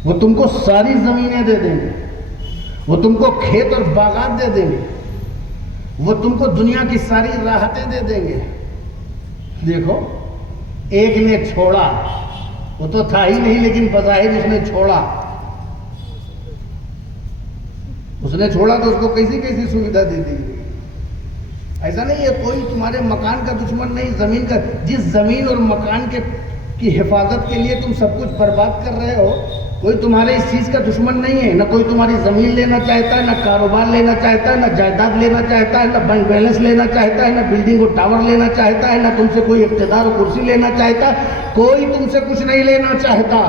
وہ تم کو ساری زمینیں دے دیں گے، وہ تم کو کھیت اور باغات دے دیں گے، وہ تم کو دنیا کی ساری راحتیں دے دیں گے. دیکھو، ایک نے چھوڑا، وہ تو تھا ہی نہیں لیکن بظاہر اس نے چھوڑا. اس نے چھوڑا تو اس کو کیسی کیسی سویدھا دے دی. ایسا نہیں ہے کوئی تمہارے مکان کا دشمن نہیں، زمین کا. جس زمین اور مکان کی حفاظت کے لیے تم سب کچھ برباد کر رہے ہو، کوئی تمہارے اس چیز کا دشمن نہیں ہے. نہ کوئی تمہاری زمین لینا چاہتا ہے، نہ کاروبار لینا چاہتا ہے، نہ جائیداد لینا چاہتا ہے، نہ بینک بیلنس لینا چاہتا ہے، نہ بلڈنگ اور ٹاور لینا چاہتا ہے، نہ تم سے کوئی اقتدار اور کرسی لینا چاہتا. کوئی تم سے کچھ نہیں لینا چاہتا.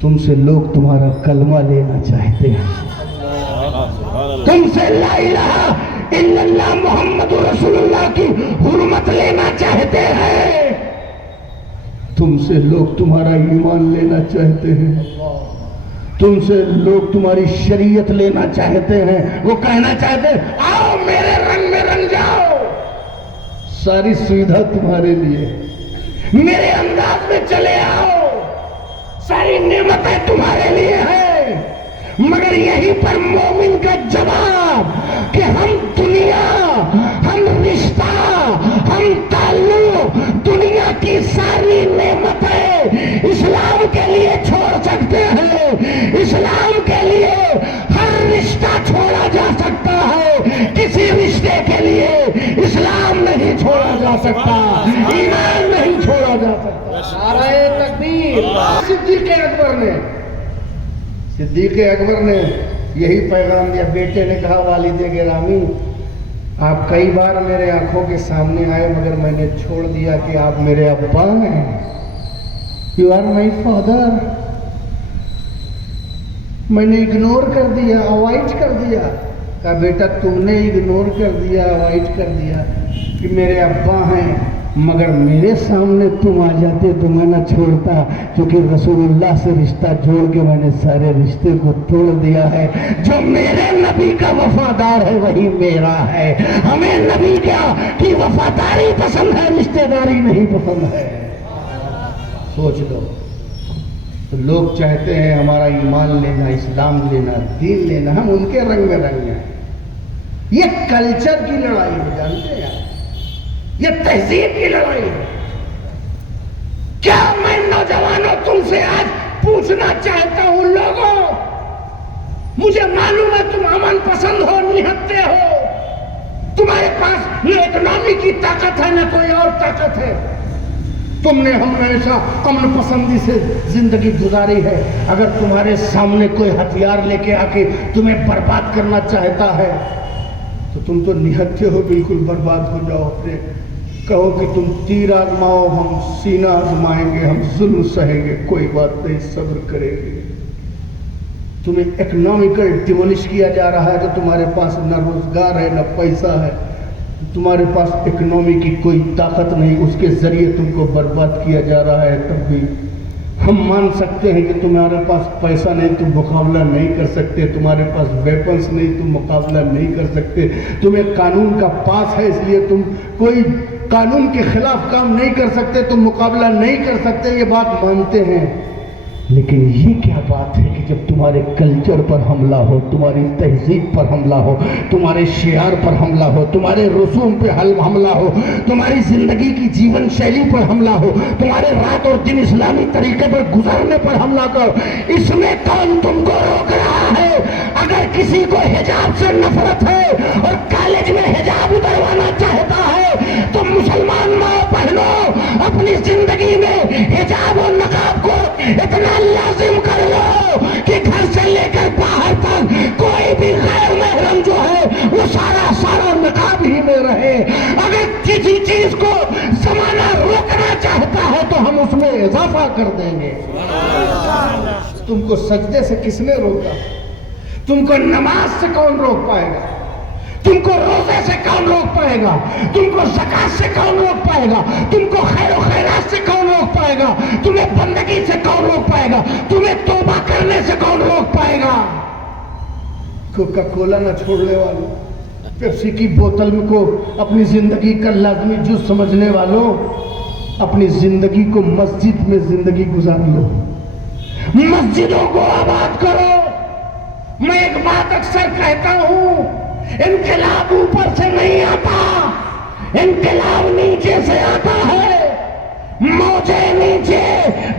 تم سے لوگ تمہارا کلمہ لینا چاہتے ہیں. تم سے لا الہ الا اللہ محمد رسول اللہ کی حرمت لینا چاہتے ہیں. تم سے لوگ تمہارا ایمان لینا چاہتے ہیں. تم سے لوگ تمہاری شریعت لینا چاہتے ہیں. وہ کہنا چاہتے ہیں آؤ میرے رنگ میں رنگ جاؤ. ساری سویدھا تمہارے لیے. میرے انداز میں چلے آؤ. ساری نعمتیں تمہارے لیے ہیں. مگر یہیں پر مومن کا جواب کہ ہم دنیا، ہم رشتہ، ہم تعلق، دنیا کی ساری نعمتیں اسلام کے لیے چھوڑ سکتے ہیں. اسلام کے لیے ہر رشتہ چھوڑا جا سکتا ہے. کسی رشتے کے لیے اسلام نہیں چھوڑا جا سکتا، ایمان نہیں چھوڑا جا سکتا. نعرہ تکبیر. صدیق اکبر نے یہی پیغام دیا. بیٹے نے کہا والد گرامی آپ کئی بار میرے آنکھوں کے سامنے آئے مگر میں نے چھوڑ دیا کہ آپ میرے ابا ہیں. You are my father. میں نے اگنور کر دیا، اوائڈ کر دیا. کہا بیٹا تم نے اگنور کر دیا، اوائڈ کر دیا کہ میرے ابا ہیں، مگر میرے سامنے تم آ جاتے تو میں نہ چھوڑتا. کیونکہ رسول اللہ سے رشتہ جوڑ کے میں نے سارے رشتے کو توڑ دیا ہے. جو میرے نبی کا وفادار ہے وہی میرا ہے. ہمیں نبی کی وفاداری پسند ہے، رشتہ داری نہیں پسند ہے. سوچ لو. تو لوگ چاہتے ہیں ہمارا ایمان لینا، اسلام لینا، دین لینا، ہم ان کے رنگ میں رنگ ہیں. یہ کلچر کی لڑائی ہے، جانتے ہیں؟ یہ تہذیب کی لڑائی ہے. کیا میں نوجوانوں تم سے آج پوچھنا چاہتا ہوں، لوگوں مجھے معلوم ہے تم امن پسند ہو، نہتے ہو، تمہارے پاس نہ اکنامی کی طاقت ہے نہ کوئی اور طاقت ہے. تم نے ہمیشہ امن پسندی سے زندگی گزاری ہے. اگر تمہارے سامنے کوئی ہتھیار لے کے آ کے تمہیں برباد کرنا چاہتا ہے تو تم تو نہتے ہو, بالکل برباد ہو جاؤ. اپنے کہو کہ تم تیر آزماؤ, ہم سینہ آزمائیں گے, ہم ظلم سہیں گے, کوئی بات نہیں, صبر کریں گے. تمہیں اکنامیکل ڈیمولش کیا جا رہا ہے کہ تمہارے پاس نہ روزگار ہے نہ پیسہ ہے, تمہارے پاس اکنامی کی کوئی طاقت نہیں, اس کے ذریعے تم کو برباد کیا جا رہا ہے. تب بھی ہم مان سکتے ہیں کہ تمہارے پاس پیسہ نہیں, تم مقابلہ نہیں کر سکتے, تمہارے پاس ویپنس نہیں, تم مقابلہ نہیں کر سکتے, تمہیں قانون کا پاس ہے اس لیے تم کوئی قانون کے خلاف کام نہیں کر سکتے, تم مقابلہ نہیں کر سکتے, یہ بات مانتے ہیں. لیکن یہ کیا بات ہے کہ جب تمہارے کلچر پر حملہ ہو, تمہاری تہذیب پر حملہ ہو, تمہارے شعار پر حملہ ہو, تمہارے رسوم پہ حملہ ہو, تمہاری زندگی کی جیون شیلی پر حملہ ہو, تمہارے رات اور دن اسلامی طریقے پر گزارنے پر حملہ کرو, اس میں کون تم کو روک رہا ہے؟ اگر کسی کو حجاب سے نفرت ہے اور کالج میں حجاب اتروانا چاہتا ہے تو مسلمان ماں بہنوں اپنی زندگی میں حجاب اور نقاب کو اتنا لازم کر لو کہ گھر سے لے کر باہر تک کوئی بھی غیر محرم جو ہے وہ سارا نقاب ہی میں رہے. اگر کسی چیز کو زمانہ روکنا چاہتا ہے تو ہم اس میں اضافہ کر دیں گے. تم کو سجدے سے کس نے روکا؟ تم کو نماز سے کون روک پائے گا؟ تم کو روزے سے کون روک پائے گا؟ تم کو زکات سے کون روک پائے گا؟ تم کو خیر و خیرات سے کون روک پائے گا؟ تمہیں بندگی سے کون روک پائے گا؟ تمہیں توبہ کرنے سے کون روک پائے گا؟ کوکا کولا نہ چھوڑنے والوں, پیپسی کی بوتل میں کو اپنی زندگی کا لازمی جز سمجھنے والوں, اپنی زندگی کو مسجد میں زندگی گزار لو, مسجدوں کو آباد کرو. میں ایک بات اکثر کہتا ہوں, انقلاب اوپر سے نہیں آتا, انقلاب نیچے سے آتا ہے. موجیں نیچے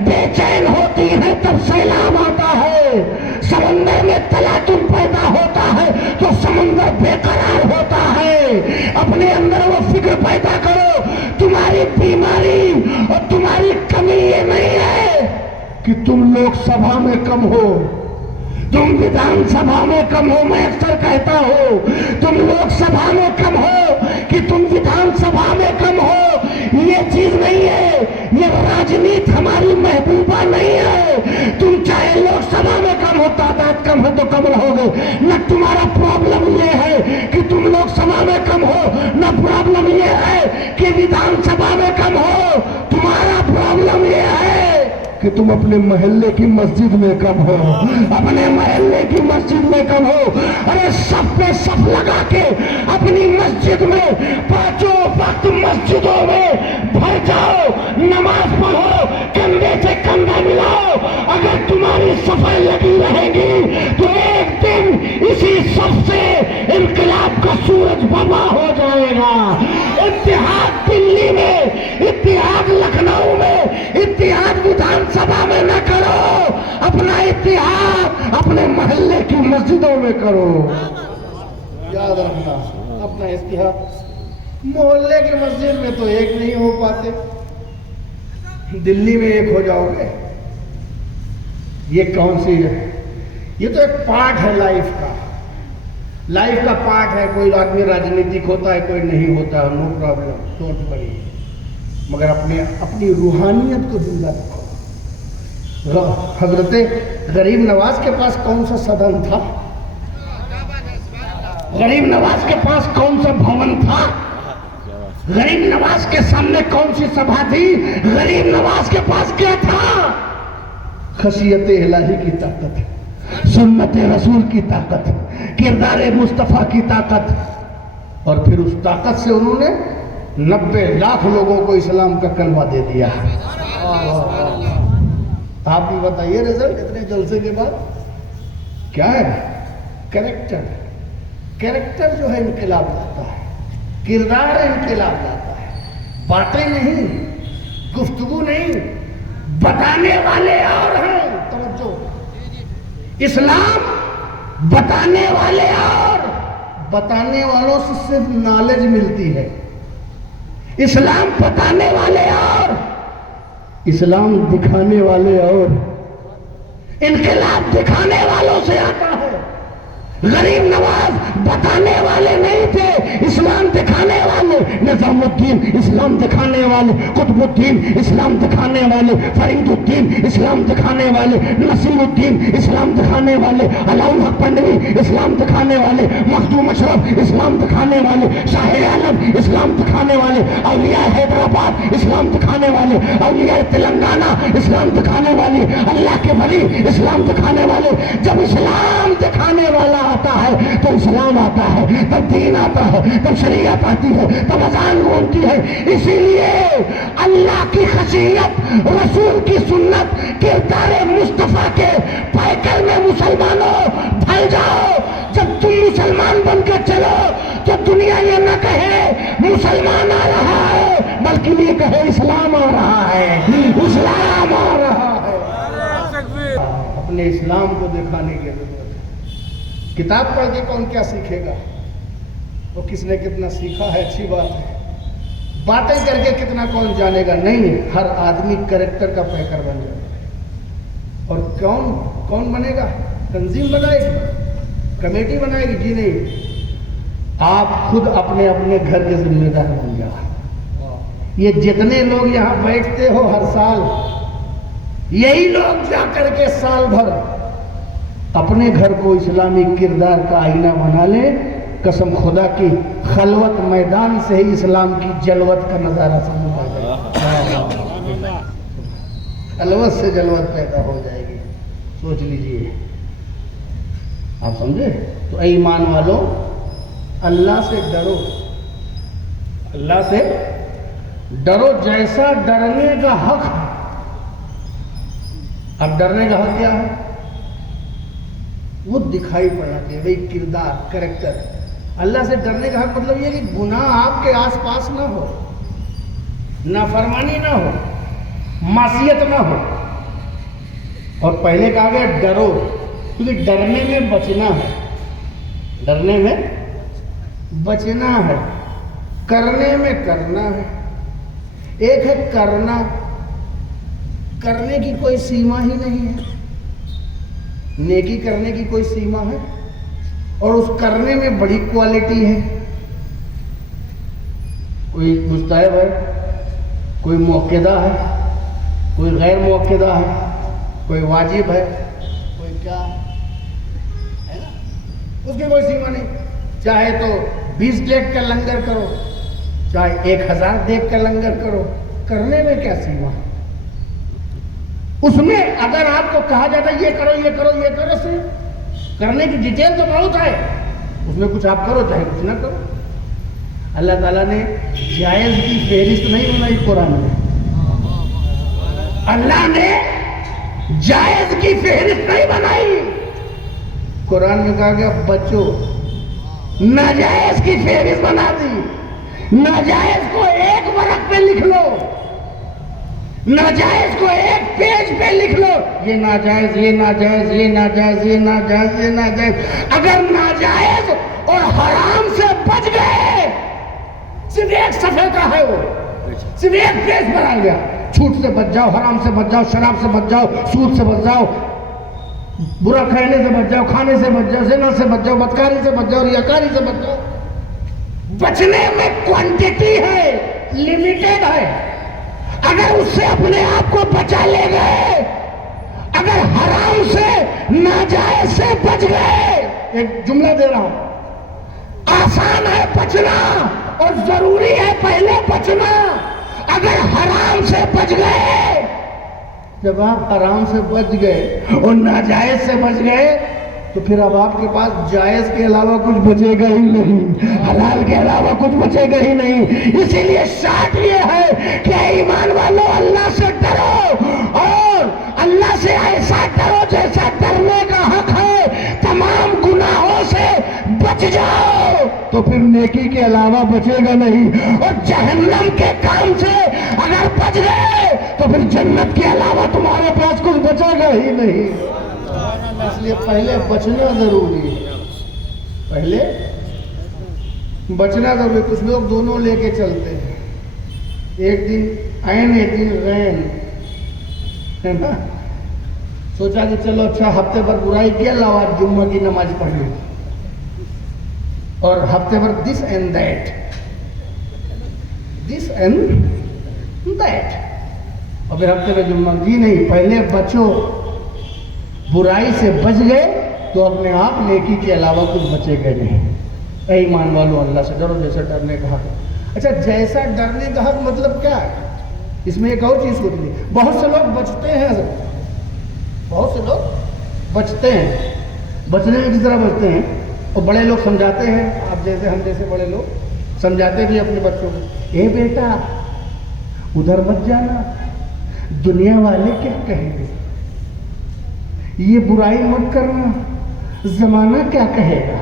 بے چین ہوتی ہیں تب سیلاب آتا ہے. سمندر میں تلاطم پیدا ہوتا ہے تو سمندر بے قرار ہوتا ہے. اپنے اندر وہ فکر پیدا کرو, تمہاری بیماری اور تمہاری کمی یہ نہیں ہے کہ تم لوک سبھا میں کم ہو, تم ویدھان سبھا میں کم ہو. میں اکثر کہتا ہوں تم لوک سبھا میں کم ہو کہ تم ویدھان سبھا میں کم ہو, یہ چیز نہیں ہے. یہ راجنیت ہماری محبوبہ نہیں ہے. تم چاہے لوک سبھا میں کم ہو, تعداد کم ہے تو کم رہو گے. نہ تمہارا پرابلم یہ ہے کہ تم لوک سبھا میں کم ہو, نہ پرابلم یہ ہے کہ ویدھان سبھا میں کم ہو. تمہارا پرابلم یہ ہے کہ تم اپنے محلے کی مسجد میں کم ہو, اپنے محلے کی مسجد میں کم ہو. ارے صف پہ صف لگا کے اپنی مسجد میں پانچوں وقت مسجدوں میں بھر جاؤ, نماز پڑھو, کندھے سے کندھا ملاؤ. اگر تمہاری صفیں لگی رہیں گی تو ایک دن اسی صف سے انقلاب کا سورج برپا ہو جائے گا. اتحاد دلی میں, اتحاد لکھنؤ میں, اتحاد ویدھان سبھا میں نہ کرو, اپنا اتحاد اپنے محلے کی مسجدوں میں کرو. یاد رکھنا, اپنا اتحاد محلے کی مسجد میں تو ایک نہیں ہو پاتے, دلی میں ایک ہو جاؤ گے. یہ کون سی ہے؟ یہ تو ایک پارٹ ہے لائف کا, لائف کا پارٹ ہے. کوئی آدمی راجنیتک ہوتا ہے, کوئی نہیں ہوتا, نو پرابلم, سوچ بڑی, مگر اپنی روحانیت کو زندہ رکھو. حضرت غریب نواز کے پاس کون سا سدن تھا؟ غریب نواز کے پاس کون سا بھون تھا؟ غریب نواز کے سامنے کون سی سبھا تھی؟ غریب نواز کے پاس کیا تھا؟ خشیت الہی کی طاقت, سنت رسول کی طاقت, کردار مصطفیٰ کی طاقت. اور پھر اس طاقت سے انہوں نے 90 لاکھ لوگوں کو اسلام کا کلمہ دے دیا. آپ بھی بتائیے رزلٹ اتنے جلسے کے بعد کیا ہے؟ کریکٹر. کریکٹر جو ہے انقلاب لاتا ہے, کردار انقلاب لاتا ہے. باتیں نہیں, گفتگو نہیں, بتانے والے اور ہیں. توجہ, اسلام بتانے والے اور, بتانے والوں سے صرف نالج ملتی ہے. اسلام بتانے والے اور, اسلام دکھانے والے اور انقلاب دکھانے والوں سے آتا ہے. غریب نواز بتانے والے نہیں تھے، اسلام دکھانے والے. نظام الدین اسلام دکھانے والے، قطب الدین اسلام دکھانے والے، فرید الدین اسلام دکھانے والے، نصیر الدین اسلام دکھانے والے، علاء الحق پنڈوی اسلام دکھانے والے، مخدوم اشرف اسلام دکھانے والے، شاہ عالم اسلام دکھانے والے، اولیاء حیدرآباد اسلام دکھانے والے، اولیاء تلنگانہ اسلام دکھانے والے، اللہ کے ولی اسلام دکھانے والے. جب اسلام دکھانے والا آتا ہے تو اسلام آتا ہے، تب دین آتا ہے، تب شریعت آتی ہے، تب اذان گونجتی ہے. اسی لیے اللہ کی خشیت، رسول کی سنت، کردار مصطفیٰ کے پیکر میں مسلمانوں ڈھل جاؤ. جب تم مسلمان بن کے چلو تو دنیا یہ نہ کہے مسلمان آ رہا ہے، بلکہ یہ کہے اسلام آ رہا ہے، اسلام آ رہا ہے. اپنے اسلام کو دکھانے کی ضرورت ہے. کتاب پڑھ کے کون کیا سیکھے گا؟ وہ کس نے کتنا سیکھا ہے اچھی بات ہے، باتیں کر کے کتنا کون جانے گا؟ نہیں، ہر آدمی کریکٹر کا پیکر بن جائے گا. اور کون بنے گا؟ تنظیم بنائے گی، کمیٹی بنائے گی؟ جی نہیں، آپ خود اپنے اپنے گھر کے ذمہ دار بن جاؤ. یہ جتنے لوگ یہاں بیٹھتے ہو ہر سال، یہی لوگ جا کر کے سال بھر اپنے گھر کو اسلامی کردار کا آئینہ بنا لے. قسم خدا کی خلوت میدان سے ہی اسلام کی جلوت کا نظارہ سامنے آ جائے گا. خلوت سے جلوت پیدا ہو جائے گی. سوچ لیجئے، آپ سمجھے؟ تو اے ایمان والو، اللہ سے ڈرو، اللہ سے ڈرو جیسا ڈرنے کا حق ہے. اب ڈرنے کا حق کیا ہے؟ وہ دکھائی پڑنا چاہیے بھائی، کردار، کریکٹر. اللہ سے ڈرنے کا حق مطلب یہ کہ گناہ آپ کے آس پاس نہ ہو، نافرمانی نہ ہو، معصیت نہ ہو. اور پہلے کہا گیا ڈرو، کیونکہ ڈرنے میں بچنا ہے، ڈرنے میں بچنا ہے، کرنے میں کرنا ہے. ایک ہے کرنا، کرنے کی کوئی سیما ہی نہیں ہے. نیکی کرنے کی کوئی سیما ہے، اور اس کرنے میں بڑی کوالٹی ہے. کوئی مستحب ہے، کوئی موقدہ ہے، کوئی غیر موقدہ ہے، کوئی واجب ہے، کوئی کیا ہے نا، اس کی کوئی سیما نہیں. چاہے تو 20 دیگ کا لنگر کرو، چاہے 1000 دیگ کا لنگر کرو، کرنے میں کیا سیما ہے؟ اس میں اگر آپ کو کہا جاتا ہے یہ کرو یہ کرو یہ کرو، صرف کرنے کی ڈیٹیل تو بہت ہے، اس میں کچھ آپ کرو چاہے کچھ نہ کرو. اللہ تعالیٰ نے جائز کی فہرست نہیں بنائی قرآن میں. اللہ نے جائز کی فہرست نہیں بنائی. قرآن میں کہا گیا بچو، ناجائز کی فہرست بنا دی. ناجائز کو ایک ورق پہ لکھ لو، ناجائز کو ایک پیج پہ لکھ لو، یہ ناجائز، یہ ناجائز، یہ ناجائز، یہ ناجائز، یہ ناجائز. اگر ناجائز اور حرام سے بچ گئے، صرف ایک صفحے کا ہے، وہ صرف ایک پیج بنا گیا. جھوٹ سے بچ جاؤ، حرام سے بچ جاؤ، شراب سے بچ جاؤ، سود سے بچ جاؤ، برا کھانے سے بچ جاؤ، کھانے سے بچ جاؤ، زنا سے بچ جاؤ، بدکاری سے بچ جاؤ، ریاکاری سے بچ جاؤ. بچنے میں کوانٹٹی ہے، لیمیٹڈ ہے. اگر اس سے اپنے آپ کو بچا لے گئے، اگر حرام سے ناجائز سے بچ گئے، ایک جملہ دے رہا ہوں، آسان ہے بچنا اور ضروری ہے پہلے بچنا. اگر حرام سے بچ گئے، جب آپ حرام سے بچ گئے اور ناجائز سے بچ گئے، تو پھر اب آپ کے پاس جائز کے علاوہ کچھ بچے گا ہی نہیں، حلال کے علاوہ کچھ بچے گا ہی نہیں. اسی لیے شرط یہ ہے کہ ایمان والو اللہ سے ڈرو، اور اللہ سے ایسا ڈرو جیسا ڈرنے کا حق ہے. تمام گناہوں سے بچ جاؤ تو پھر نیکی کے علاوہ بچے گا نہیں. اور جہنم کے کام سے اگر بچ گئے تو پھر جنت کے علاوہ تمہارے پاس کچھ بچے گا ہی نہیں. اس لیے پہلے بچنا ضروری ہے، پہلے بچنا ضروری. کچھ لوگ دونوں لے کے چلتے ہیں، ایک دن عین ایک دن غین. ہے نا. سوچا کہ چلو اچھا ہفتے بھر برائی کیا، لاؤ آج جمعہ کی نماز پڑھ لوں، اور ہفتے بھر this and that, this and that, اور پھر ہفتے میں جمعہ. جی نہیں، پہلے بچو، برائی سے بچ گئے تو اپنے آپ نیکی کے علاوہ کچھ بچے گئے نہیں. اے ایمان والو اللہ سے ڈرو جیسا ڈرنے کا حق. اچھا جیسا ڈرنے کا حق مطلب کیا ہے؟ اس میں ایک اور چیز ہوتی ہے. بہت سے لوگ بچتے ہیں، بہت سے لوگ بچتے ہیں. بچنے میں کس طرح بچتے ہیں؟ اور بڑے لوگ سمجھاتے ہیں، آپ جیسے ہم جیسے بڑے لوگ سمجھاتے بھی اپنے بچوں کو، اے بیٹا ادھر مت جانا، دنیا والے کیا کہیں گے، یہ برائی مت کرنا، زمانہ کیا کہے گا،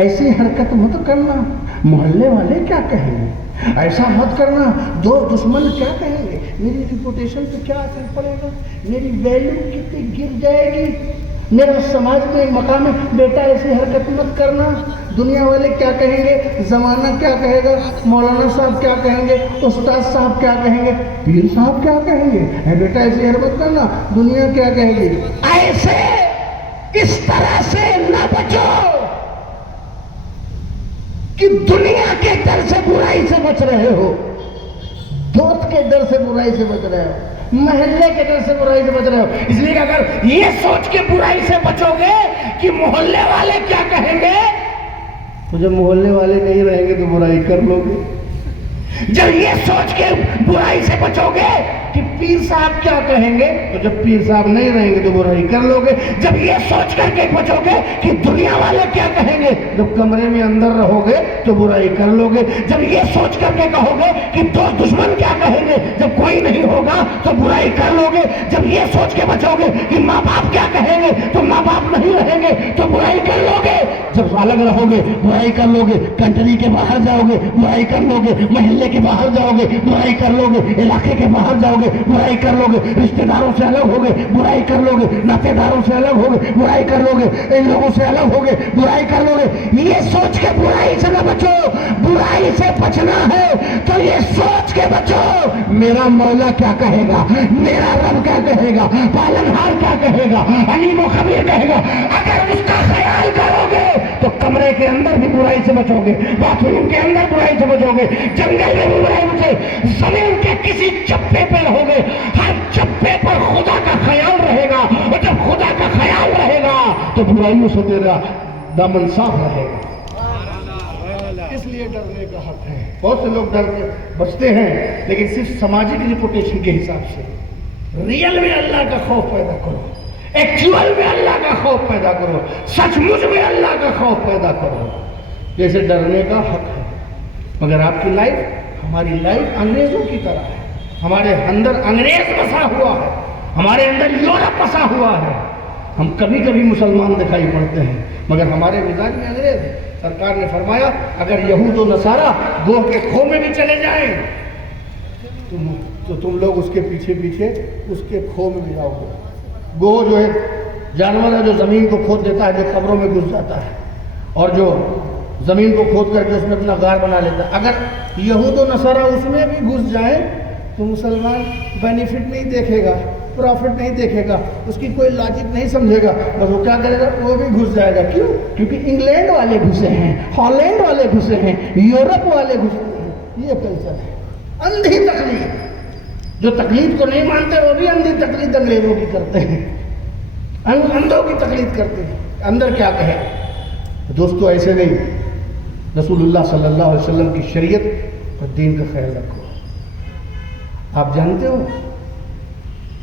ایسی حرکت مت کرنا، محلے والے کیا کہیں گے، ایسا مت کرنا، دوست دشمن کیا کہیں گے، میری ریپوٹیشن پہ کیا اثر پڑے گا، میری ویلیو کتنی گر جائے گی، میرا سماج میں مقام ہے، بیٹا ایسی حرکت مت کرنا، دنیا والے کیا کہیں گے، زمانہ کیا کہے گا، مولانا صاحب کیا کہیں گے، استاد صاحب کیا کہیں گے، پیر صاحب کیا کہیں گے، اے بیٹا ایسی حرکت کرنا، دنیا کیا کہے گی. ایسے اس طرح سے نہ بچو کہ دنیا کے ڈر سے برائی سے بچ رہے ہو، دوست کے ڈر سے برائی سے بچ رہے ہو، محلے کے ڈر سے برائی سے بچ رہے ہو. اس لیے کہ اگر یہ سوچ کے برائی سے بچو گے کہ محلے والے کیا کہیں گے، تو جب محلے والے نہیں رہیں گے تو برائی کر لو گے. جب یہ سوچ کے برائی سے بچو گے کہ پیر صاحب کیا کہیں گے، تو جب پیر صاحب نہیں رہیں گے تو برائی کر لو گے. جب یہ سوچ کر کے بچو گے کہ دنیا والے کیا کہیں گے، جب کمرے میں اندر رہو گے تو برائی کر لو گے. جب یہ سوچ کر کے کہو گے کہ دوست دشمن کیا کہیں گے، جب کوئی نہیں ہوگا تو برائی کر لو گے. جب یہ سوچ کے بچو گے کہ ماں باپ کیا کہیں گے، تو ماں باپ نہیں رہیں گے تو برائی کر لو گے. جب الگ رہو گے برائی کر لو گے، کنٹری کے باہر جاؤ گے برائی کر لو گے، محلے کے باہر جاؤ گے برائی کر لو گے، علاقے کے باہر جاؤ گے برائی کر لو گے، رشتہ داروں سے الگ ہو گے برائی کر لو گے، ناطے داروں سے الگ ہو گے برائی کر لو گے، ان لوگوں سے الگ ہو گے برائی کر لو گے. یہ سوچ کے برائی سے نہ بچو. برائی سے بچنا ہے تو یہ سوچ کے بچو میرا مولا کیا کہے گا، میرا رب کیا کہے گا، پالنہار کیا کہے گا، علیم و خبیر کہے گا. اگر اس کا خیال کرو گے تو کمرے کے اندر بھی برائی سے بچو گے، باتھ روم کے اندر برائی سے بچو گے، جنگل میں بھی برائی بچے، زمین کے کسی چپے پہ رہو گے، ہر چپے پر خدا کا خیال رہے گا. اور جب خدا کا خیال رہے گا تو برائیوں سے تیرا دامن صاف رہے گا. اس لیے ڈرنے کا حق ہے. بہت سے لوگ ڈر کے بچتے ہیں لیکن صرف سماجی ریپوٹیشن کے حساب سے. ریئل میں اللہ کا خوف پیدا کرو، ایکچوئل میں اللہ کا خوف پیدا کرو، سچ مچ میں اللہ کا خوف پیدا کرو. جیسے ڈرنے کا حق ہے. مگر آپ کی لائف، ہماری لائف انگریزوں کی طرح ہے. ہمارے اندر انگریز بسا ہوا ہے، ہمارے اندر یورپ بسا ہوا ہے. ہم کبھی کبھی مسلمان دکھائی پڑتے ہیں مگر ہمارے مزاج میں انگریز ہے. سرکار نے فرمایا اگر یہود و نصارہ گوہ کے کھو میں بھی چلے جائیں تو تم لوگ اس کے پیچھے پیچھے اس کے کھو میں بھی جاؤ گے. گوہ جو ہے جانور ہے جو زمین کو کھود دیتا ہے، جو قبروں میں گھس جاتا ہے، اور جو زمین کو کھود کر کے اس میں اپنا غار بنا لیتا ہے. اگر یہود و نصارہ اس میں بھی گھس جائیں تو مسلمان بینیفٹ نہیں دیکھے گا، پروفٹ نہیں دیکھے گا، اس کی کوئی لاجک نہیں سمجھے گا. بس وہ کیا کرے گا، وہ بھی گھس جائے گا. کیوں؟ کیونکہ انگلینڈ والے گھسے ہیں، ہالینڈ والے گھسے ہیں، یورپ والے گھسے ہیں. یہ کلچر ہے. اندھی تقلید. جو تقلید کو نہیں مانتے وہ بھی اندھی تقلید انگریزوں کی کرتے ہیں، اندھوں کی تقلید کرتے ہیں. اندر کیا کہے. دوستو ایسے نہیں. رسول اللہ صلی اللہ علیہ وسلم کی شریعت اور دین کا خیال رکھو. آپ جانتے ہو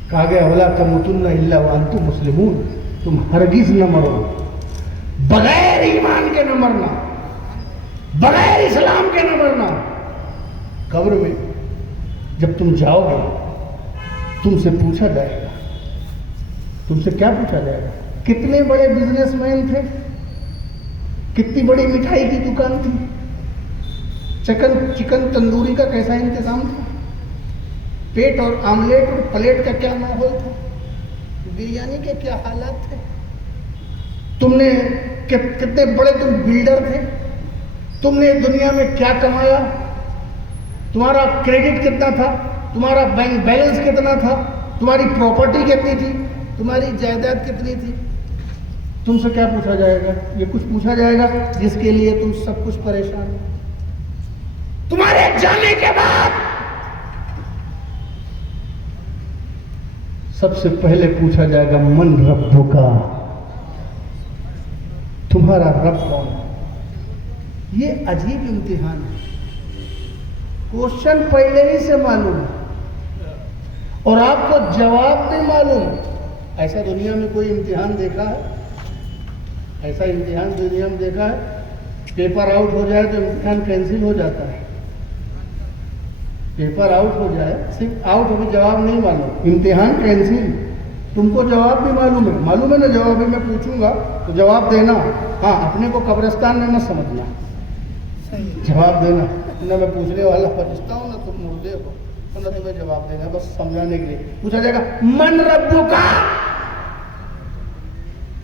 کہا گیا وَلَا تَمُوتُنَّ إِلَّا وَأَنْتُمْ مُسْلِمُونَ. تم ہرگز نہ مرو، بغیر ایمان کے نہ مرنا، بغیر اسلام کے نہ مرنا. قبر میں جب تم جاؤ گے تم سے پوچھا جائے گا. تم سے کیا پوچھا جائے گا؟ کتنے بڑے بزنس مین تھے، کتنی بڑی مٹھائی کی دکان تھی، چکن تندوری کا کیسا انتظام تھا، پیٹ اور آملیٹ اور پلیٹ کا کیا ماحول تھا، بریانی کے کیا حالات تھے، تم نے کتنے بڑے تم بلڈر تھے، تم نے دنیا میں کیا کمایا، تمہارا کریڈٹ کتنا تھا، تمہارا بینک بیلنس کتنا تھا، تمہاری پراپرٹی کتنی تھی, تمہاری جائیداد کتنی تھی. تم سے کیا پوچھا جائے گا؟ یہ کچھ پوچھا جائے گا جس کے لیے تم سب کچھ پریشان ہو. تمہارے جانے کے بعد سب سے پہلے پوچھا جائے گا من ربک کا, تمہارا رب کون ہے. یہ عجیب امتحان ہے. کوشچن پہلے ہی سے معلوم ہے اور آپ کو جواب نہیں معلوم. ایسا دنیا میں کوئی امتحان دیکھا ہے؟ ایسا امتحان دنیا میں دیکھا ہے؟ پیپر آؤٹ ہو جائے تو امتحان کینسل ہو جاتا ہے. پیپر آؤٹ ہو جائے, صرف آؤٹ ہو کے جواب نہیں معلوم, امتحان کینسل. تم کو جواب بھی معلوم ہے نا, جواب بھی میں پوچھوں گا تو جواب دینا. ہاں, اپنے کو قبرستان میں مت سمجھنا, جواب دینا. نہ میں پوچھنے والا فرشتہ ہوں, نہ تم مردے ہو, نہ تمہیں جواب دینا. بس سمجھانے کے لیے پوچھا جائے گا من ربک کا,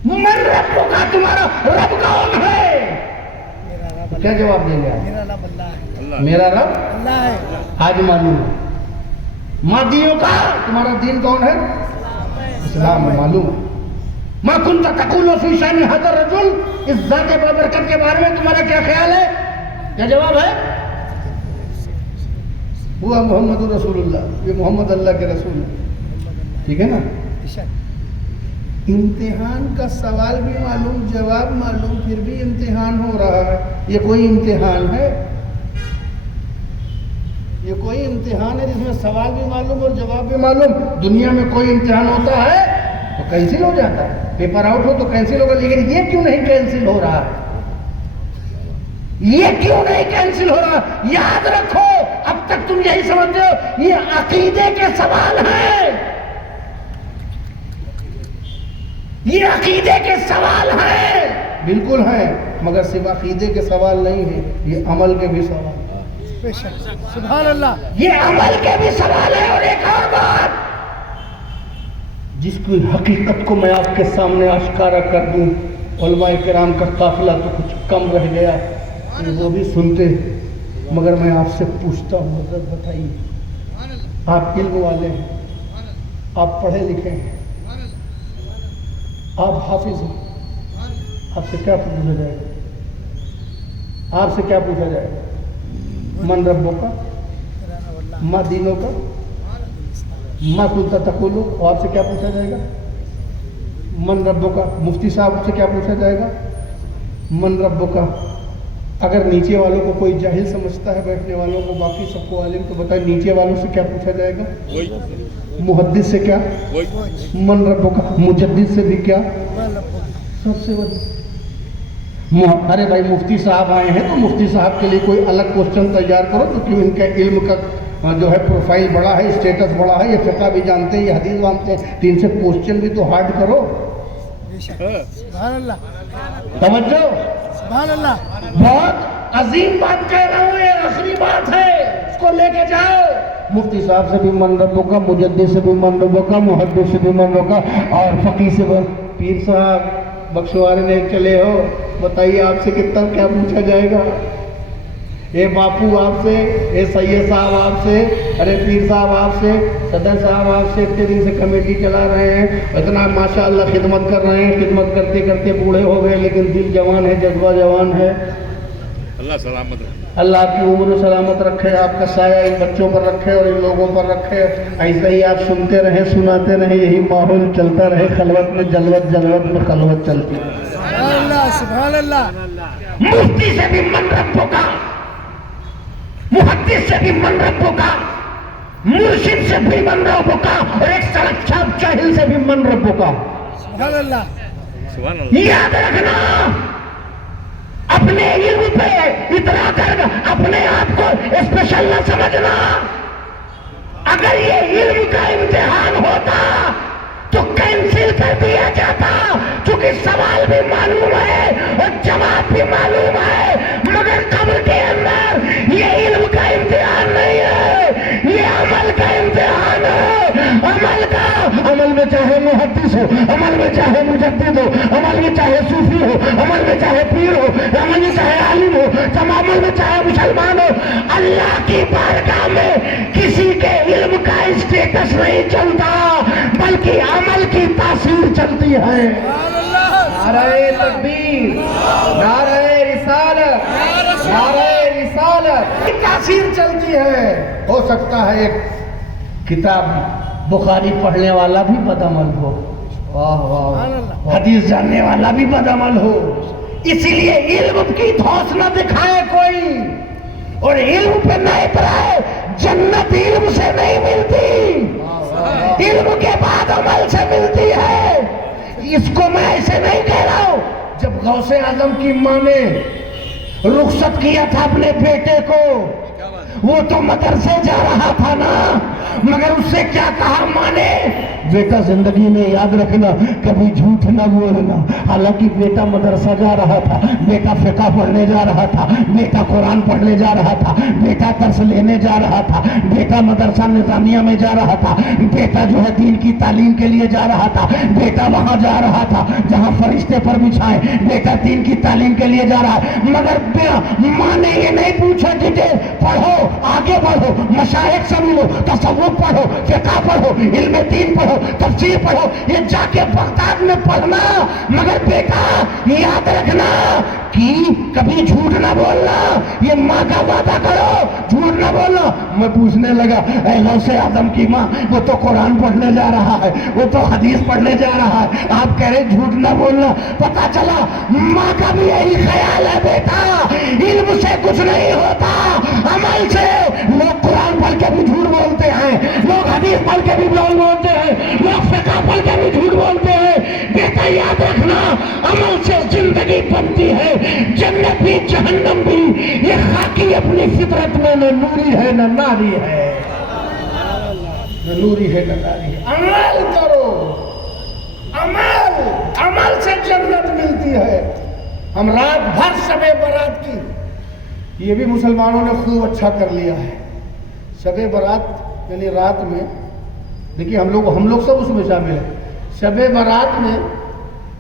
من ربک کا, تمہارا رب کون ہے. کیا جواب دیں گے آپ؟ میرا رب اللہ ہے. آج معلوم ہے. مادیوں کا, تمہارا دین کون ہے؟ اسلام ہے. معلوم ہے. ما كنت تقول في شأن هذا الرجل, اس ذات بابرکت کے بارے میں تمہارا کیا خیال ہے؟ کیا جواب ہے؟ ہوا محمد رسول اللہ, یہ محمد اللہ کے رسول ہے. ٹھیک ہے نا. امتحان کا سوال بھی معلوم, جواب معلوم, پھر بھی امتحان ہو رہا ہے. یہ کوئی امتحان ہے؟ یہ کوئی امتحان ہے جس میں سوال بھی معلوم اور جواب بھی معلوم؟ دنیا میں کوئی امتحان ہوتا ہے تو کینسل ہو جاتا ہے. پیپر آؤٹ ہو تو کینسل ہوگا, لیکن یہ کیوں نہیں کینسل ہو رہا ہے؟ یہ کیوں نہیں کینسل ہو رہا؟ یاد رکھو, اب تک تم یہی سمجھتے ہو یہ عقیدے کے سوال ہیں. یہ عقیدے کے سوال ہیں, بالکل ہیں, مگر صرف عقیدے کے سوال نہیں ہیں, یہ عمل کے بھی سوال ہیں. سبحان اللہ, یہ عمل کے بھی سوال ہے. اور ایک اور بات, جس کی حقیقت کو میں آپ کے سامنے آشکارا کر دوں, علماء کرام کا قافلہ تو کچھ کم رہ گیا, وہ بھی سنتے, مگر میں آپ سے پوچھتا ہوں, حضرت بتائیے, آپ علم والے ہیں, آپ پڑھے لکھے ہیں, آپ حافظ ہیں, آپ سے کیا پوچھا جائے گا؟ آپ سے کیا پوچھا جائے گا؟ من ربک کا, ما دینوں کا, ما کنت تقول, اور آپ سے کیا پوچھا جائے گا؟ من ربک کا. مفتی صاحب سے کیا پوچھا جائے گا؟ من ربک کا. اگر نیچے والوں کو کوئی جاہل سمجھتا ہے, بیٹھنے والوں کو, باقی سب کو عالم, تو بتائیں نیچے والوں سے کیا پوچھا جائے گا؟ محدث سے کیا؟ من ربک کا. مجدد سے بھی کیا؟ سب سے بڑی. ارے بھائی, مفتی صاحب آئے ہیں تو مفتی صاحب کے لیے کوئی الگ کوشچن تیار کرو, تو کیوں ان کے علم کا جو ہے پروفائل بڑا ہے, اسٹیٹس بڑا ہے, یہ فقہ بھی جانتے ہیں, یہ حدیث جانتے ہیں, تو ان سے کوشچن بھی تو ہارڈ کرو. سبحان اللہ, توجہ, سبحان اللہ. بہت عظیم بات کہہ رہا ہوں, یہ آخری بات ہے, اس کو لے کے جاؤ. مفتی صاحب سے بھی من ربک کا, مجدد سے بھی من ربک کا, محدث سے بھی من ربک کا, اور فقیہ سے بھی. پیر صاحب بخشوارے نے چلے ہو, بتائیے آپ سے کتنا کیا پوچھا جائے گا؟ اے باپو آپ سے, اے سید صاحب آپ سے, ارے پیر صاحب آپ سے, صدر صاحب آپ سے, اتنے دن سے کمیٹی چلا رہے ہیں, اتنا ماشاءاللہ خدمت کر رہے ہیں, خدمت کرتے کرتے بوڑھے ہو گئے, لیکن دل جوان ہے, جذبہ جوان ہے. اللہ سلامت رکھے, اللہ آپ کی عمر و سلامت رکھے, آپ کا سایہ ان بچوں پر رکھے اور ان لوگوں پر رکھے. ایسے ہی آپ سنتے رہیں, سناتے رہیں, یہی ماحول چلتا رہے, خلوت میں جلوت, جلوت میں خلوت چلتی. سبحان اللہ, سبحان اللہ. مفتی سے بھی من ربک کا, محدث سے بھی من ربک کا, مرشد سے بھی من ربک کا, اور ایک سڑک چھاپ جاہل سے بھی من ربک کا. سبحان اللہ, سبحان اللہ. یاد رکھنا, اپنے علم پہ اتنا کر اپنے آپ کو اسپیشل نہ سمجھنا. اگر یہ علم کا امتحان ہوتا تو کینسل کر دیا جاتا, چونکہ سوال بھی معلوم ہے اور جواب بھی معلوم ہے, مگر قبر کے اندر یہ علم کا امتحان نہیں ہے, یہ عمل کا امتحان ہے. عمل کا, عمل میں چاہے محدث ہو, عمل میں چاہے مجدد ہو, عمل عمل میں چاہے صوفی ہو، عمل میں چاہے پیر ہو، عمل میں چاہے عالم ہو، عمل میں چاہے مسلمان ہو، اللہ کی بارگاہ میں کسی کے علم کا اسٹیٹس نہیں چلتا، بلکہ عمل کی تاثیر چلتی ہے۔ نعرہ تکبیر، نعرہ رسالت، نعرہ رسالت کی تاثیر چلتی ہے۔ ہو سکتا ہے ایک کتاب بخاری پڑھنے والا بھی بدعمل ہو، واہ واہ، حدیث جاننے والا بھی بدعمل ہو، اسی لیے علم کی دھوس نہ دکھائے کوئی، اور علم پہ نہ اترائے۔ جنت علم سے نہیں ملتی، علم کے بعد عمل سے ملتی ہے۔ اس کو میں ایسے نہیں کہہ رہا ہوں۔ جب غوث اعظم کی ماں نے رخصت کیا تھا اپنے بیٹے کو، وہ تو مدرسے جا رہا تھا نا، مگر اس سے کیا کہا ماں نے؟ بیٹا زندگی میں یاد رکھنا، کبھی جھوٹ نہ بولنا۔ حالانکہ بیٹا مدرسہ جا رہا تھا، بیٹا فقہ پڑھنے جا رہا تھا، بیٹا قرآن پڑھنے جا رہا تھا، بیٹا درس لینے جا رہا تھا، بیٹا مدرسہ نظامیہ میں جا رہا تھا، بیٹا جو ہے دین کی تعلیم کے لیے جا رہا تھا، بیٹا وہاں جا رہا تھا جہاں فرشتے پر بچھائیں، بیٹا دین کی تعلیم کے لیے جا رہا ہے۔ مگر ماں نے یہ نہیں پوچھا کہ پڑھو، آگے بڑھو، مشائخ سے ملو، تصوف پڑھو، فقہ پڑھو، علم دین پڑھو، تفسیر پڑھو، یہ جا کے بغداد میں پڑھنا، مگر بیٹا یاد رکھنا کہ کبھی جھوٹ نہ بولنا، یہ ماں کا وعدہ کرو، جھوٹ نہ بولنا۔ میں پوچھنے لگا، اے غوث اعظم کی ماں، وہ تو قرآن پڑھنے جا رہا ہے، وہ تو حدیث پڑھنے جا رہا ہے، آپ کہہ رہے جھوٹ نہ بولنا۔ پتا چلا ماں کا بھی یہی خیال ہے، بیٹا علم سے کچھ نہیں ہوتا، عمل سے۔ لوگ قرآن پڑھ کے بھی جھوٹ بولتے ہیں، لوگ حدیث پڑھ کے بھی جھوٹ بولتے ہیں، لوگ فقہ پڑھ کے بھی جھوٹ بولتے ہیں۔ بیٹا یاد رکھنا، عمل سے زندگی بنتی ہے، جنت بھی جہنم بھی۔ یہ خاکی اپنی فطرت میں نہ نوری ہے نہ ناری ہے، نہ نوری ہے نہ ناری ہے۔ عمل کرو، عمل سے جنت ملتی ہے۔ ہم رات بھر شب برات کی، یہ بھی مسلمانوں نے خوب اچھا کر لیا ہے۔ شب برات یعنی رات میں، دیکھیے ہم لوگ سب اس میں شامل ہیں۔ شب برات میں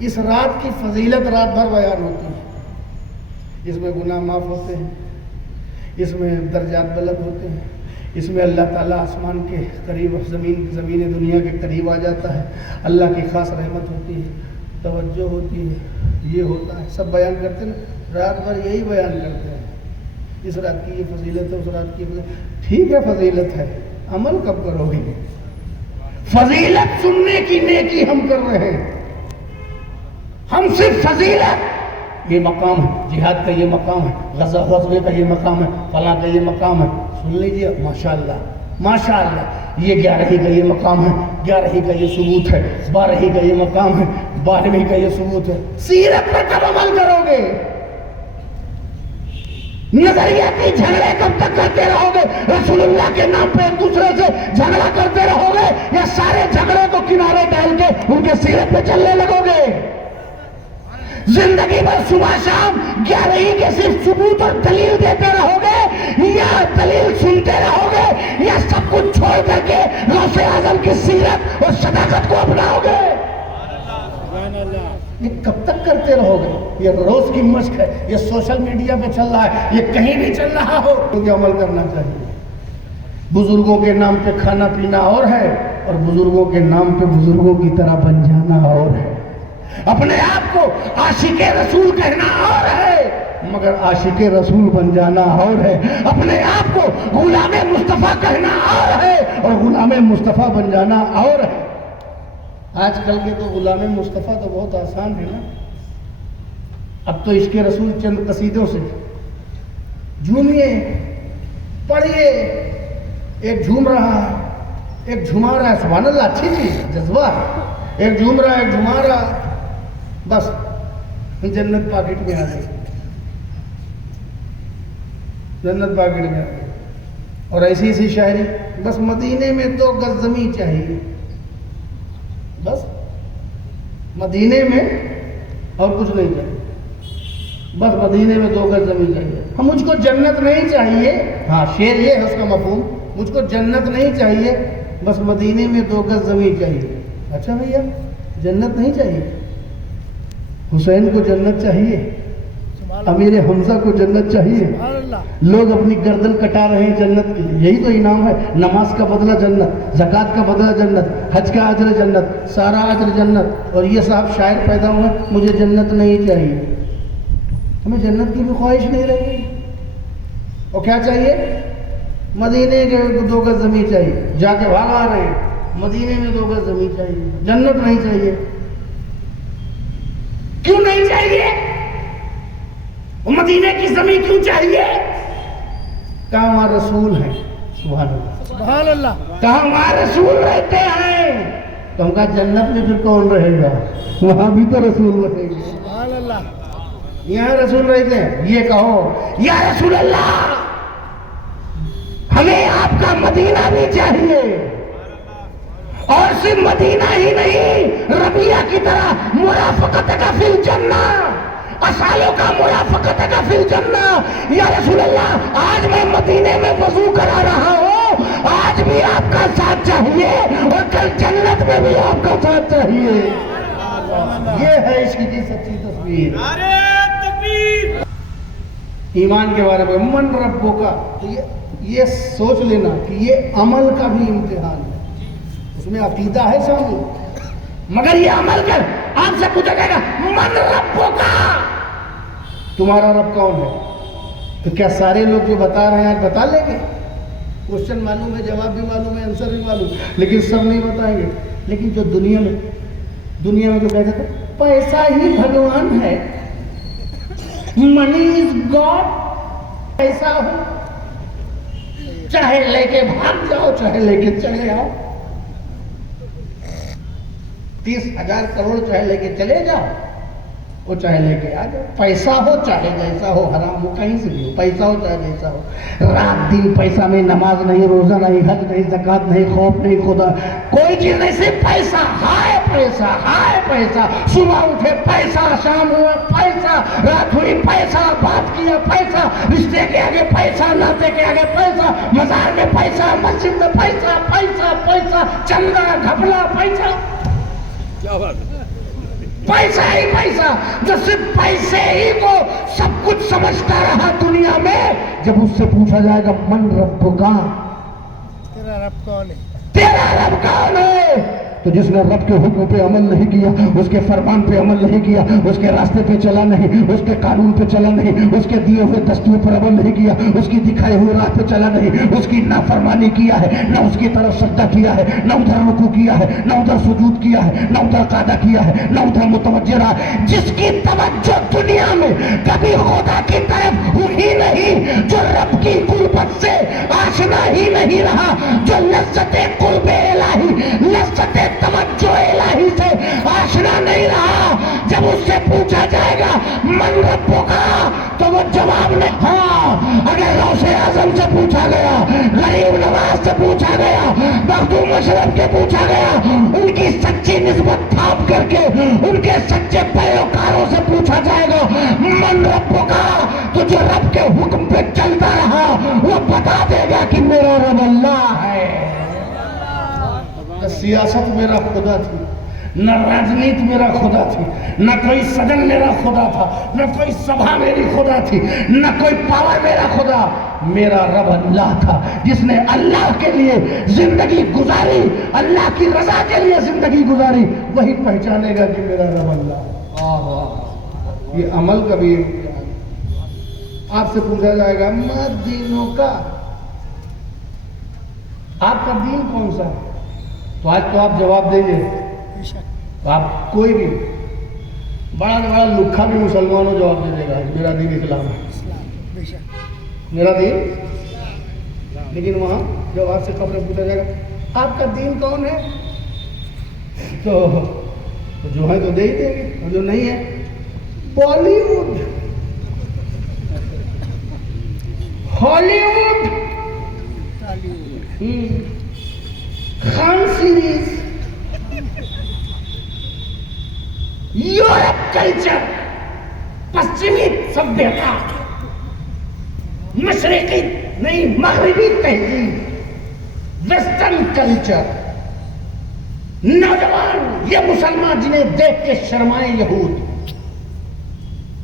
اس رات کی فضیلت رات بھر بیان ہوتی ہے۔ اس میں گناہ معاف ہوتے ہیں، اس میں درجات بلند ہوتے ہیں، اس میں اللہ تعالیٰ آسمان کے قریب، زمین دنیا کے قریب آ جاتا ہے، اللہ کی خاص رحمت ہوتی ہے، توجہ ہوتی ہے، یہ ہوتا ہے، سب بیان کرتے ہیں نا، رات بھر یہی بیان کرتے ہیں۔ اس رات کی یہ فضیلت ہے، اس رات کی فضیلت۔ ٹھیک ہے فضیلت ہے، عمل کب کرو گے؟ فضیلت سننے کی نیکی ہم کر رہے ہیں، ہم صرف فضیلت، یہ مقام ہے، جہاد کا یہ مقام ہے، غزوے کا یہ مقام ہے، فلاں کا یہ مقام ہے، سن لیجئے ماشاءاللہ ماشاءاللہ۔ یہ 11ہی کا یہ مقام ہے، 11ہی کا یہ ثبوت ہے، 12ہی کا یہ مقام ہے، 12ویں کا یہ ثبوت ہے۔ سیرت پر کب عمل کرو گے؟ نظریاتی جھگڑے کب تک کرتے رہو گے؟ رسول اللہ کے نام پہ ایک دوسرے سے جھگڑا کرتے رہو گے، یا سارے جھگڑے کو کنارے ڈال کے ان کے سیرت پہ چلنے لگو گے؟ زندگی بھر صبح شام 11ہی کے صرف ثبوت اور دلیل دیتے رہو گے، یا دلیل سنتے رہو گے، یا سب کچھ چھوڑ کر کے غوث اعظم کی سیرت اور صداقت کو اپناؤ گے؟ یہ کب تک کرتے رہو گے؟ یہ روز کی مشق ہے، یہ سوشل میڈیا پہ چل رہا ہے، یہ کہیں بھی چل رہا ہو، کیونکہ عمل کرنا چاہیے۔ بزرگوں کے نام پہ کھانا پینا اور ہے، اور بزرگوں کے نام پہ بزرگوں کی طرح بن جانا اور ہے۔ اپنے آپ کو عاشق رسول کہنا اور ہے، مگر عاشق رسول بن جانا اور ہے۔ اپنے آپ کو غلام مصطفیٰ کہنا اور ہے، اور غلام مصطفیٰ بن جانا اور ہے۔ آج کل کے تو غلام مصطفیٰ تو بہت آسان ہے نا، اب تو عشق رسول چند قصیدوں سے جھومیے، پڑھیے۔ ایک جھوم رہا ہے، ایک جھما رہا ہے، سبحان اللہ، اچھی چیز، جذبہ ہے۔ ایک جھوم رہا ہے، ایک جھما رہا ہے، بس جنت پاکٹ میں آ گئی، جنت پاکٹ میں آ گئی۔ اور ایسی ایسی شاعری، بس مدینے میں 2 گز زمین چاہیے، بس مدینے میں اور کچھ نہیں چاہیے، بس مدینے میں 2 گز زمین چاہیے۔ ہم مجھ کو جنت نہیں چاہیے، ہاں شعر یہ ہے اس کا مفہوم، مجھ کو جنت نہیں چاہیے، بس مدینے میں 2 گز زمین چاہیے۔ اچھا بھیا جنت نہیں چاہیے، حسین کو جنت چاہیے، امیر حمزہ کو جنت چاہیے، لوگ اپنی گردن کٹا رہے ہیں جنت کے لیے، یہی تو انعام ہے، نماز کا بدلہ جنت، زکوٰۃ کا بدلہ جنت، حج کا اجر جنت، سارا اجر جنت، اور یہ صاحب شاعر پیدا ہوئے مجھے جنت نہیں چاہیے، ہمیں جنت کی بھی خواہش نہیں رہ گئی، اور کیا چاہیے؟ مدینے کے 2 گز زمین چاہیے، جا کے بھاگ آ رہے ہیں مدینے میں 2 گز زمین چاہیے، جنت نہیں چاہیے۔ کیوں نہیں چاہیے؟ مدینے کی زمین کیوں چاہیے؟ کہاں وہاں رسول ہیں، سبحان اللہ سبحان اللہ، کہاں وہاں رسول رہتے ہیں، تو ہم کہا جنت میں پھر کون رہے گا، وہاں بھی تو رسول رہے گا، سبحان اللہ، یہاں رسول رہتے ہیں، یہ کہو یا رسول اللہ ہمیں آپ کا مدینہ بھی چاہیے، اور صرف مدینہ ہی نہیں، ربیہ کی طرح مرافقت کا فی الجنہ، اصالوں کا مرافقت کا فی الجنہ، یا رسول اللہ آج میں مدینے میں وضو کرا رہا ہوں، آج بھی آپ کا ساتھ چاہیے، اور کل جنت میں بھی آپ کا ساتھ چاہیے۔ یہ ہے عشق کی سچی تصویر۔ نعرہ تکبیر، ایمان کے بارے میں من ربوں کا، تو یہ سوچ لینا کہ یہ عمل کا بھی امتحان ہے، اس میں عقیدہ ہے شامل، مگر یہ عمل کر، آپ سے پوچھا جائے گا من ربوں کا، تمہارا رب کون ہے؟ تو کیا سارے لوگ جو بتا رہے ہیں آج بتا لیں گے؟ کوشچن معلوم ہے، جواب بھی معلوم ہے، آنسر بھی معلوم، لیکن سب نہیں بتائیں گے۔ لیکن جو دنیا میں تو کہتے تھے پیسہ ہی بھگوان ہے، منی از گاڈ، پیسہ ہو چاہے لے کے بھاگ جاؤ چاہے لے کے چلے آؤ، 30,000 کروڑ چاہے لے کے چلے جاؤ، وہ چاہے لے کے آ جاؤ، پیسہ ہو چاہے جیسا ہو، حرام ہو کہیں سے بھی ہو، پیسہ ہو چاہے جیسا ہو، رات دن پیسہ میں نماز نہیں، روزہ نہیں، حج نہیں، زکوٰۃ نہیں، خوف نہیں خدا، کوئی چیز نہیں، صرف پیسہ، ہائے پیسہ، ہائے پیسہ، صبح اٹھے پیسہ، شام ہوا پیسہ، رات ہوئی پیسہ، بات کیا پیسہ، رشتے کے آگے پیسہ، ناطے کے آگے پیسہ، مزار میں پیسہ، مسجد میں پیسہ، پیسہ پیسہ، چندہ گھپلا پیسہ، کیا بات ہے، پیسہ ہی پیسہ، جو صرف پیسے ہی کو سب کچھ سمجھتا رہا دنیا میں، جب اس سے پوچھا جائے گا من رب کا، تیرا رب کون ہے، تیرا رب کون ہے، تو جس نے رب کے حکم پہ عمل نہیں کیا، اس کے فرمان پہ عمل نہیں کیا، اس کے راستے پہ چلا نہیں، اس کے قانون پہ چلا نہیں، اس کے دیے ہوئے دستور پر عمل نہیں کیا، اس کی دکھائے ہوئے راہ پہ چلا نہیں، اس کی نافرمانی کیا ہے، نہ اس کی طرف سجدہ کیا ہے، نہ ادھر رکوع کیا ہے، نہ ادھر سجود کیا ہے، نہ ادھر قعدہ کیا ہے، نہ ادھر متوجہ رہا، جس کی توجہ دنیا میں کبھی خدا کی طرف ہوئی نہیں، جو رب کی قربت سے آشنا ہی نہیں رہا، جو لذت قرب الہی، لذت توجہ الہی سے آشنا نہیں رہا، جب اس سے پوچھا جائے گا من ربوں کا، تو وہ جواب نہیں، ہاں اگر غوث اعظم سے پوچھا گیا، غریب نواز سے پوچھا گیا، مخدوم مشرف کے پوچھا گیا، ان کی سچی نسبت تھاپ کر کے ان کے سچے پیروکاروں سے پوچھا جائے گا من ربوں کا، تو جو رب کے حکم پہ چلتا رہا وہ بتا دے گا کہ میرا رب اللہ ہے۔ نہ سیاست میرا خدا تھی، نہ راجنیت میرا خدا تھی، نہ کوئی صدن میرا خدا تھا، نہ کوئی سبھا میری خدا تھی، نہ کوئی پاور میرا خدا، میرا رب اللہ تھا، جس نے اللہ کے لیے زندگی گزاری، اللہ کی رضا کے لیے زندگی گزاری، وہی پہچانے گا کہ میرا رب اللہ۔ یہ عمل کا بھی آپ سے پوچھا جائے گا دینوں کا، آپ کا دین کون سا ہے، تو آج تو آپ جواب دیں گے، تو آپ کوئی بھی بڑا بڑا لکھا بھی مسلمانوں جواب دے دے گا میرا دین اسلام ہے، میرا دین، لیکن وہاں جب آپ سے قبر پوچھا جائے گا آپ کا دین کون ہے، تو جو ہے تو دے ہی دیں گے، اور جو نہیں ہے Bollywood, Hollywood, Khan series, Europe culture, پشچمی سبھیتا، مشرقی نہیں مغربی تہذیب، ویسٹرن کلچر، نوجوان یہ مسلمان جنہیں دیکھ کے شرمائے یہود،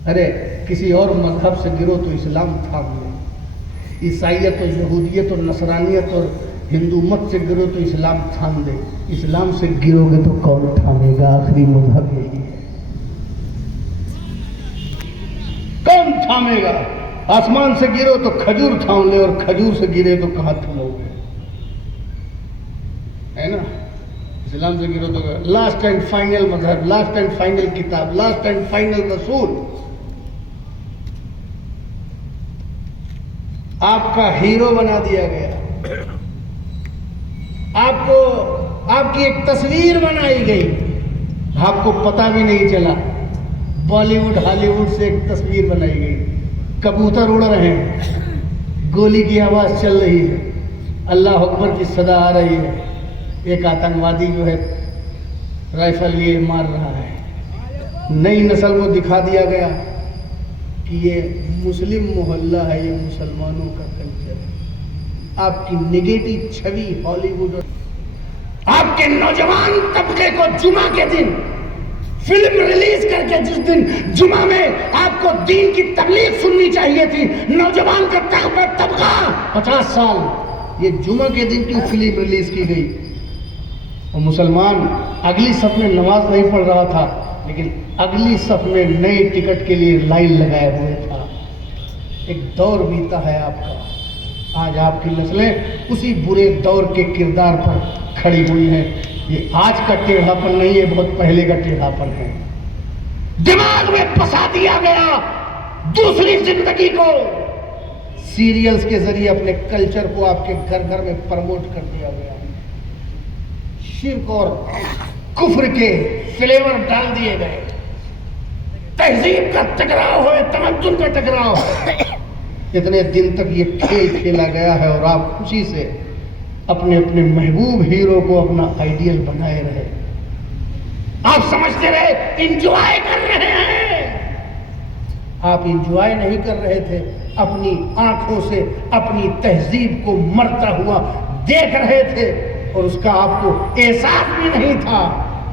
ارے کسی اور مذہب سے گرو تو اسلام تھام لے، عیسائیت اور یہودیت اور نصرانیت اور ہندو مت سے گرو تو اسلام تھام دے، اسلام سے گرو گے تو کون تھامے گا؟ آخری مذہب یہی ہے، کون تھامے گا؟ آسمان سے گرو تو کھجور تھام لے، اور کھجور سے گرے تو کہاں تھمو گے؟ ہے نا؟ اسلام سے گرو تو لاسٹ اینڈ فائنل مذہب، لاسٹ اینڈ فائنل کتاب، لاسٹ اینڈ فائنل رسول، آپ کا ہیرو بنا دیا گیا، آپ کو آپ کی ایک تصویر بنائی گئی، آپ کو پتہ بھی نہیں چلا، بالی ووڈ ہالی ووڈ سے ایک تصویر بنائی گئی، کبوتر اڑ رہے ہیں، گولی کی آواز چل رہی ہے، اللہ اکبر کی صدا آ رہی ہے، ایک آتنکوادی جو ہے رائفل لیے مار رہا ہے، نئی نسل کو دکھا دیا گیا کہ یہ مسلم محلہ ہے، یہ مسلمانوں کا کلچر ہے، آپ کی نگیٹو چھوی ہالی ووڈ اور آپ کے نوجوان طبقے کو جمعہ کے دن فلم ریلیز کر کے، جس دن جمعہ میں آپ کو دین کی تبلیغ سننی چاہیے تھی، نوجوان کا طبقہ 50 سال، یہ جمعہ کے دن کیوں فلم ریلیز کی گئی؟ اور مسلمان اگلی صف میں نماز نہیں پڑھ رہا تھا، لیکن اگلی صف میں نئے ٹکٹ کے لیے لائن لگائے ہوئے تھا۔ ایک دور بیتا ہے آپ کا، آج آپ کی نسلیں اسی برے دور کے کردار پر کھڑی ہوئی ہیں۔ یہ آج کا ٹیڑھا پن نہیں ہے، بہت پہلے کا ٹیڑھا پن ہے، دماغ میں پسا دیا گیا دوسری زندگی کو، سیریلز کے ذریعے اپنے کلچر کو آپ کے گھر گھر میں پروموٹ کر دیا گیا، شرک اور کفر کے فلیور ڈال دیے گئے، تہذیب کا ٹکراؤ ہوئے، تمدن کا ٹکراؤ ہے۔ اتنے دن تک یہ کھیل کھیلا گیا ہے اور آپ خوشی سے اپنے اپنے محبوب ہیرو کو اپنا آئیڈیل بنائے رہے، آپ سمجھتے رہے انجوائے کر رہے ہیں، آپ انجوائے نہیں کر رہے تھے، اپنی آنکھوں سے اپنی تہذیب کو مرتا ہوا دیکھ رہے تھے، اور اس کا آپ کو احساس بھی نہیں تھا۔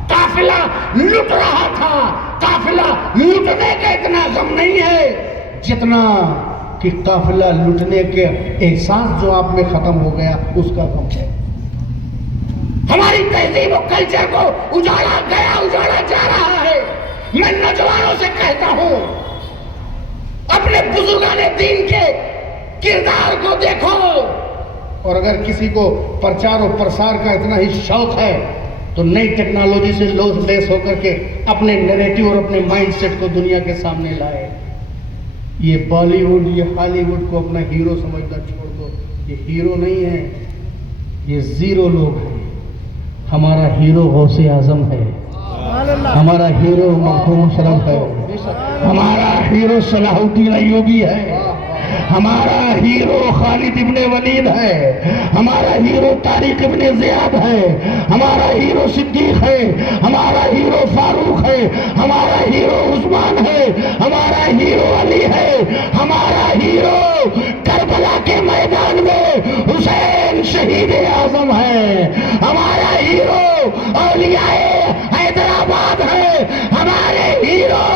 قافلہ لٹ رہا تھا، قافلہ لٹنے کا اتنا غم نہیں ہے جتنا کہ قافلہ لٹنے کے احساس جو آپ میں ختم ہو گیا اس کا غم ہے۔ ہماری تہذیب و کلچر کو اجاڑا گیا، اجاڑا جا رہا ہے۔ میں نوجوانوں سے کہتا ہوں، اپنے بزرگان دین کے کردار کو دیکھو، اور اگر کسی کو پرچار و پرسار کا اتنا ہی شوق ہے تو نئی ٹیکنالوجی سے لیس ہو کر کے اپنے نیریٹو اور اپنے مائنڈ سیٹ کو دنیا کے سامنے لائے۔ یہ بالی ووڈ، یہ ہالی ووڈ کو اپنا ہیرو سمجھنا چھوڑ دو، یہ ہیرو نہیں ہے، یہ زیرو لوگ ہیں۔ ہمارا ہیرو غوث اعظم ہے، ہمارا ہیرو مخدوم اشرف ہے، ہمارا ہیرو صلاح الدین ایوبی ہے، ہمارا ہیرو خالد ابن ولید ہے، ہمارا ہیرو طارق ابن زیاد ہے، ہمارا ہیرو صدیق ہے، ہمارا ہیرو فاروق ہے، ہمارا ہیرو عثمان ہے، ہمارا ہیرو علی ہے، ہمارا ہیرو کربلا کے میدان میں حسین شہید اعظم ہے، ہمارا ہیرو اولیاء حیدرآباد ہے، ہمارے ہیرو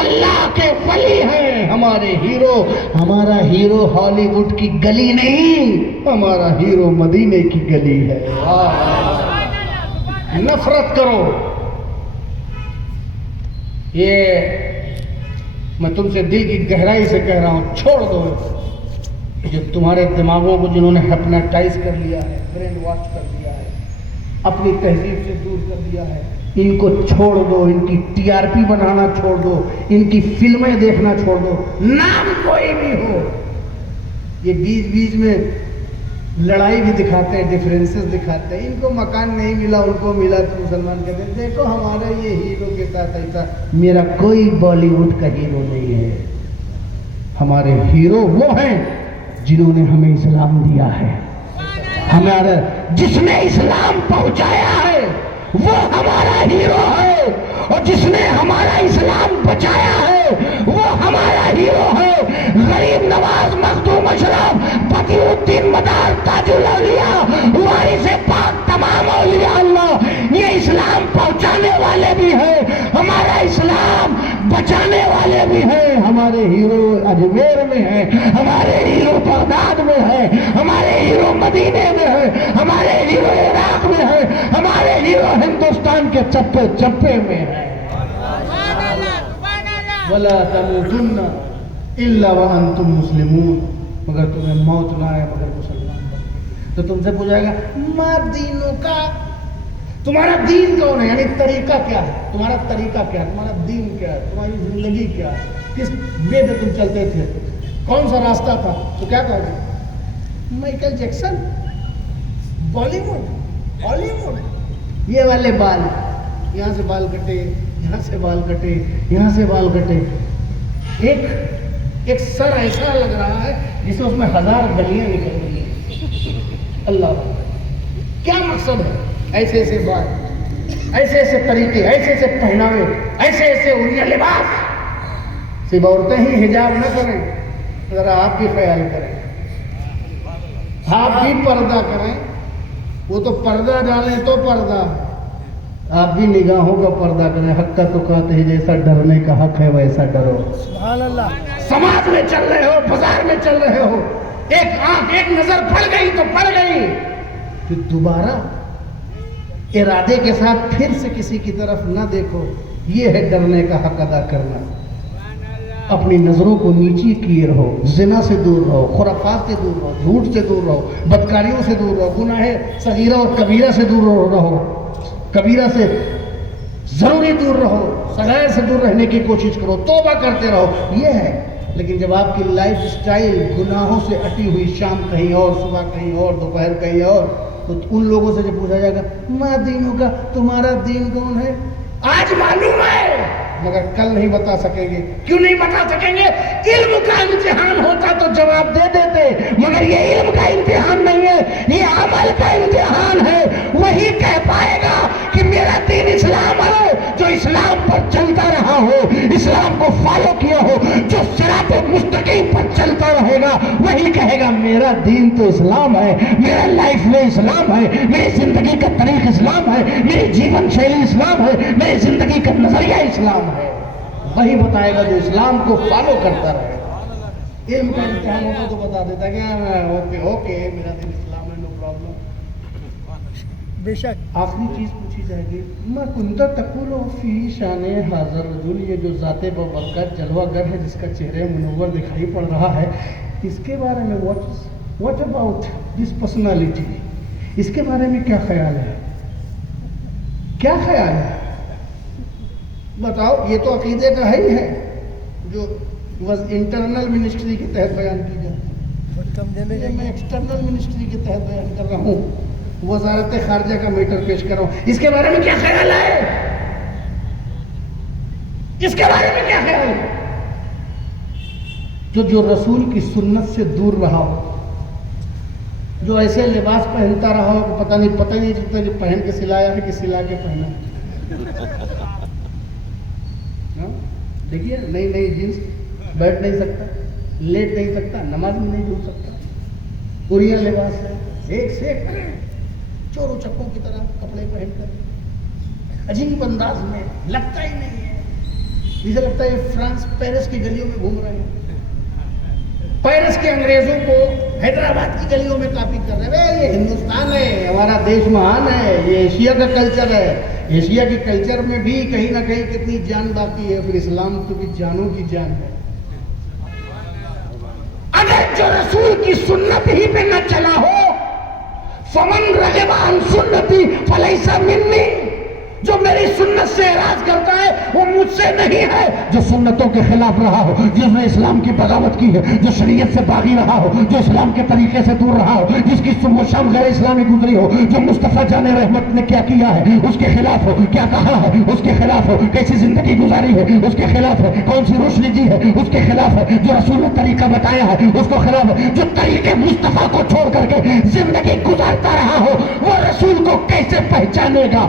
اللہ کے ولی ہیں، ہمارا ہیرو ہالی ووڈ کی گلی نہیں، ہمارا ہیرو مدینے کی گلی ہے۔ نفرت کرو، یہ میں تم سے دل کی گہرائی سے کہہ رہا ہوں، چھوڑ دو جو تمہارے دماغوں کو جنہوں نے ہپناٹائز کر لیا ہے، برین واش کر دیا ہے، اپنی تہذیب سے دور کر دیا ہے، ان کو چھوڑ دو، ان کی ٹی آر پی بنانا چھوڑ دو، ان کی فلمیں دیکھنا چھوڑ دو، نام کوئی بھی ہو۔ یہ بیچ میں لڑائی بھی دکھاتے ہیں، ڈیفرنسز دکھاتے ہیں، ان کو مکان نہیں ملا ان کو ملا تو مسلمان کہتے ہیں دیکھو ہمارا یہ ہیرو کے ساتھ ایسا۔ میرا کوئی بالی ووڈ کا ہیرو نہیں ہے، ہمارے ہیرو وہ ہیں جنہوں نے ہمیں اسلام دیا ہے، ہمارا جس نے اسلام پہنچایا ہے وہ ہمارا ہیرو ہے، اور جس نے ہمارا اسلام بچایا ہے وہ ہمارا ہیرو ہے۔ غریب نواز، مخدوم اشرف، بدیع الدین مدار، تاج الاولیاء، وارث پاک تمام اولیاء اللہ، یہ اسلام پہنچانے والے بھی ہیں۔ ہمارا اسلام بچانے والے بھی ہیں. ہمارے ہیرو اجمیر میں ہیں, ہمارے ہیرو بغداد میں ہیں, ہمارے ہیرو مدینے میں ہیں, ہمارے ہیرو عراق میں ہیں, ہمارے ہیرو ہندوستان کے چپے چپے میں ہیں. وَلَا تَمُوتُنَّ إِلَّا وَأَنْتُمْ مُسْلِمُونَ, مگر تمہیں موت نہ آئے مگر مسلمان بن. تو تم سے پوچھا جائے گا ما دینوں کا, تمہارا دین کون ہے, یعنی طریقہ کیا ہے, تمہارا طریقہ کیا ہے, تمہارا دین کیا ہے, تمہاری زندگی کیا ہے, کس وے پہ تم چلتے تھے, کون سا راستہ تھا. تو کیا کہا گیا, مائیکل جیکسن, بالی ووڈ, ہالی ووڈ, یہ والے بال, یہاں سے بال کٹے, یہاں سے بال کٹے, یہاں سے بال کٹے. ایک سر ایسا لگ رہا ہے جسے اس میں 1000 گلیاں نکل رہی ہیں. اللہ, کیا مقصد ہے؟ ایسے ایسے بات, ایسے ایسے طریقے, ایسے ایسے پہناوے, ایسے ایسے انیا لباس. صرف عورتیں ہی حجاب نہ کریں, ذرا آپ بھی خیال کریں, آپ بھی پردہ کریں. وہ تو پردہ ڈالیں تو پردہ, آپ بھی نگاہوں کا پردہ کریں. حق کا تو کہتے ہیں جیسا ڈرنے کا حق ہے ویسا ڈرو. سبحان اللہ. سماج میں چل رہے ہو, بازار میں چل رہے ہو, ایک آنکھ ایک نظر پڑ گئی تو پڑ گئی, پھر دوبارہ ارادے کے ساتھ پھر سے کسی کی طرف نہ دیکھو. یہ ہے ڈرنے کا حق ادا کرنا. اپنی نظروں کو نیچی کیے رہو, زنا سے دور رہو, خرافات سے دور رہو, جھوٹ سے دور رہو, بدکاریوں سے دور رہو, گناہ صغیرہ اور کبیرہ سے دور رہو, کبیرہ سے ضروری دور رہو, صغائر سے دور رہنے کی کوشش کرو, توبہ کرتے رہو. یہ ہے. لیکن جب آپ کی لائف سٹائل گناہوں سے اٹی ہوئی, شام کہیں اور, صبح کہیں اور, دوپہر کہیں اور, تو ان لوگوں سے جب پوچھا جائے گا ما دینوں کا, تمہارا دین کون ہے, آج معلوم ہے مگر کل نہیں بتا سکیں گے. کیوں نہیں بتا سکیں گے؟ علم کا امتحان ہوتا تو جواب دے دیتے, مگر یہ علم کا امتحان نہیں ہے, یہ عمل کا امتحان ہے. وہی کہہ پائے گا کہ میرا دین اسلام ہے جو اسلام پر چلتا رہا ہو, اسلام کو فالو کیا ہو, جو صراط مستقیم پر چلتا رہے گا وہی کہے گا میرا دین تو اسلام ہے, میرا لائف میں اسلام ہے, میری زندگی کا طریق اسلام ہے, میری جیون شیلی اسلام ہے, میری زندگی کا نظریہ اسلام ہے. وہی بتائے گا جو اسلام کو فالو کرتا رہے. علم کا امتحان ہوتا تو بتا دیتا کہ اوکے اوکے میرا دین اسلام ہے, نو پرابلم. بے شک. آخری چیز پوچھی جائے گی ما کنت تقول فی شان حاضر رجل, یہ جو ذات بابرکت جلوہ گر ہے جس کا چہرہ منور دکھائی پڑ رہا ہے, اس کے بارے میں واٹ اباؤٹ دس پرسنالٹی, اس کے بارے میں کیا خیال ہے, کیا خیال ہے بتاؤ. یہ تو عقیدے کا ہی ہے جو انٹرنل منسٹری کے تحت بیان کی جاتی ہے. میں ایکسٹرنل منسٹری کے تحت بیان کر رہا ہوں, وزارت خارجہ کا میٹر پیش کر رہا ہوں. اس کے بارے میں کیا خیال ہے, اس کے بارے میں کیا خیال ہے؟ جو رسول کی سنت سے دور رہا ہو, جو ایسے لباس پہنتا رہا ہو کہ پتہ نہیں چلتا کہ پہن کے سلایا ہے کہ سلا کے پہنا. دیکھیے نئی جینس, بیٹھ نہیں سکتا, لیٹ نہیں سکتا, نماز میں نہیں ڈھول سکتا, پوریا لباس ہے, ایک سے ایک چوروں چکوں کی طرح کپڑے پہن کر عجیب انداز میں, لگتا ہی نہیں ہے جسے لگتا ہے فرانس پیرس کی گلیوں میں گھوم رہے ہیں, پیرس کے انگریزوں کو حیدرآباد کی گلیوں میں کاپی کر رہے ہیں. یہ ہندوستان ہے, ہمارا دیش مہان ہے, یہ ایشیا کا کلچر ہے. ایشیا کے کلچر میں بھی کہیں نہ کہیں کتنی جان باقی ہے, پھر اسلام تو بھی جانوں کی جان ہے. اگر جو رسول کی سنت ہی پہ نہ چلا ہو, فمن رغب عن سنتی فلیس منی, جو میری سنت سے اعراض کرتا ہے وہ مجھ سے نہیں ہے. جو سنتوں کے خلاف رہا ہو, جس نے اسلام کی بغاوت کی ہے, جو شریعت سے باغی رہا ہو, جو اسلام کے طریقے سے دور رہا ہو, جس کی صبح و شام غیر اسلامی گزری ہو, جو مصطفیٰ جان رحمت نے کیا کیا ہے اس کے خلاف ہو, کیا کہا ہے اس کے خلاف ہو, کیسی زندگی گزاری ہے اس کے خلاف ہے, کون سی روشنی دی ہے اس کے خلاف ہے, جو رسول نے طریقہ بتایا ہے اس کو خلاف ہے, جو طریقے مصطفیٰ کو چھوڑ کر کے زندگی گزارتا رہا ہو, وہ رسول کو کیسے پہچانے گا,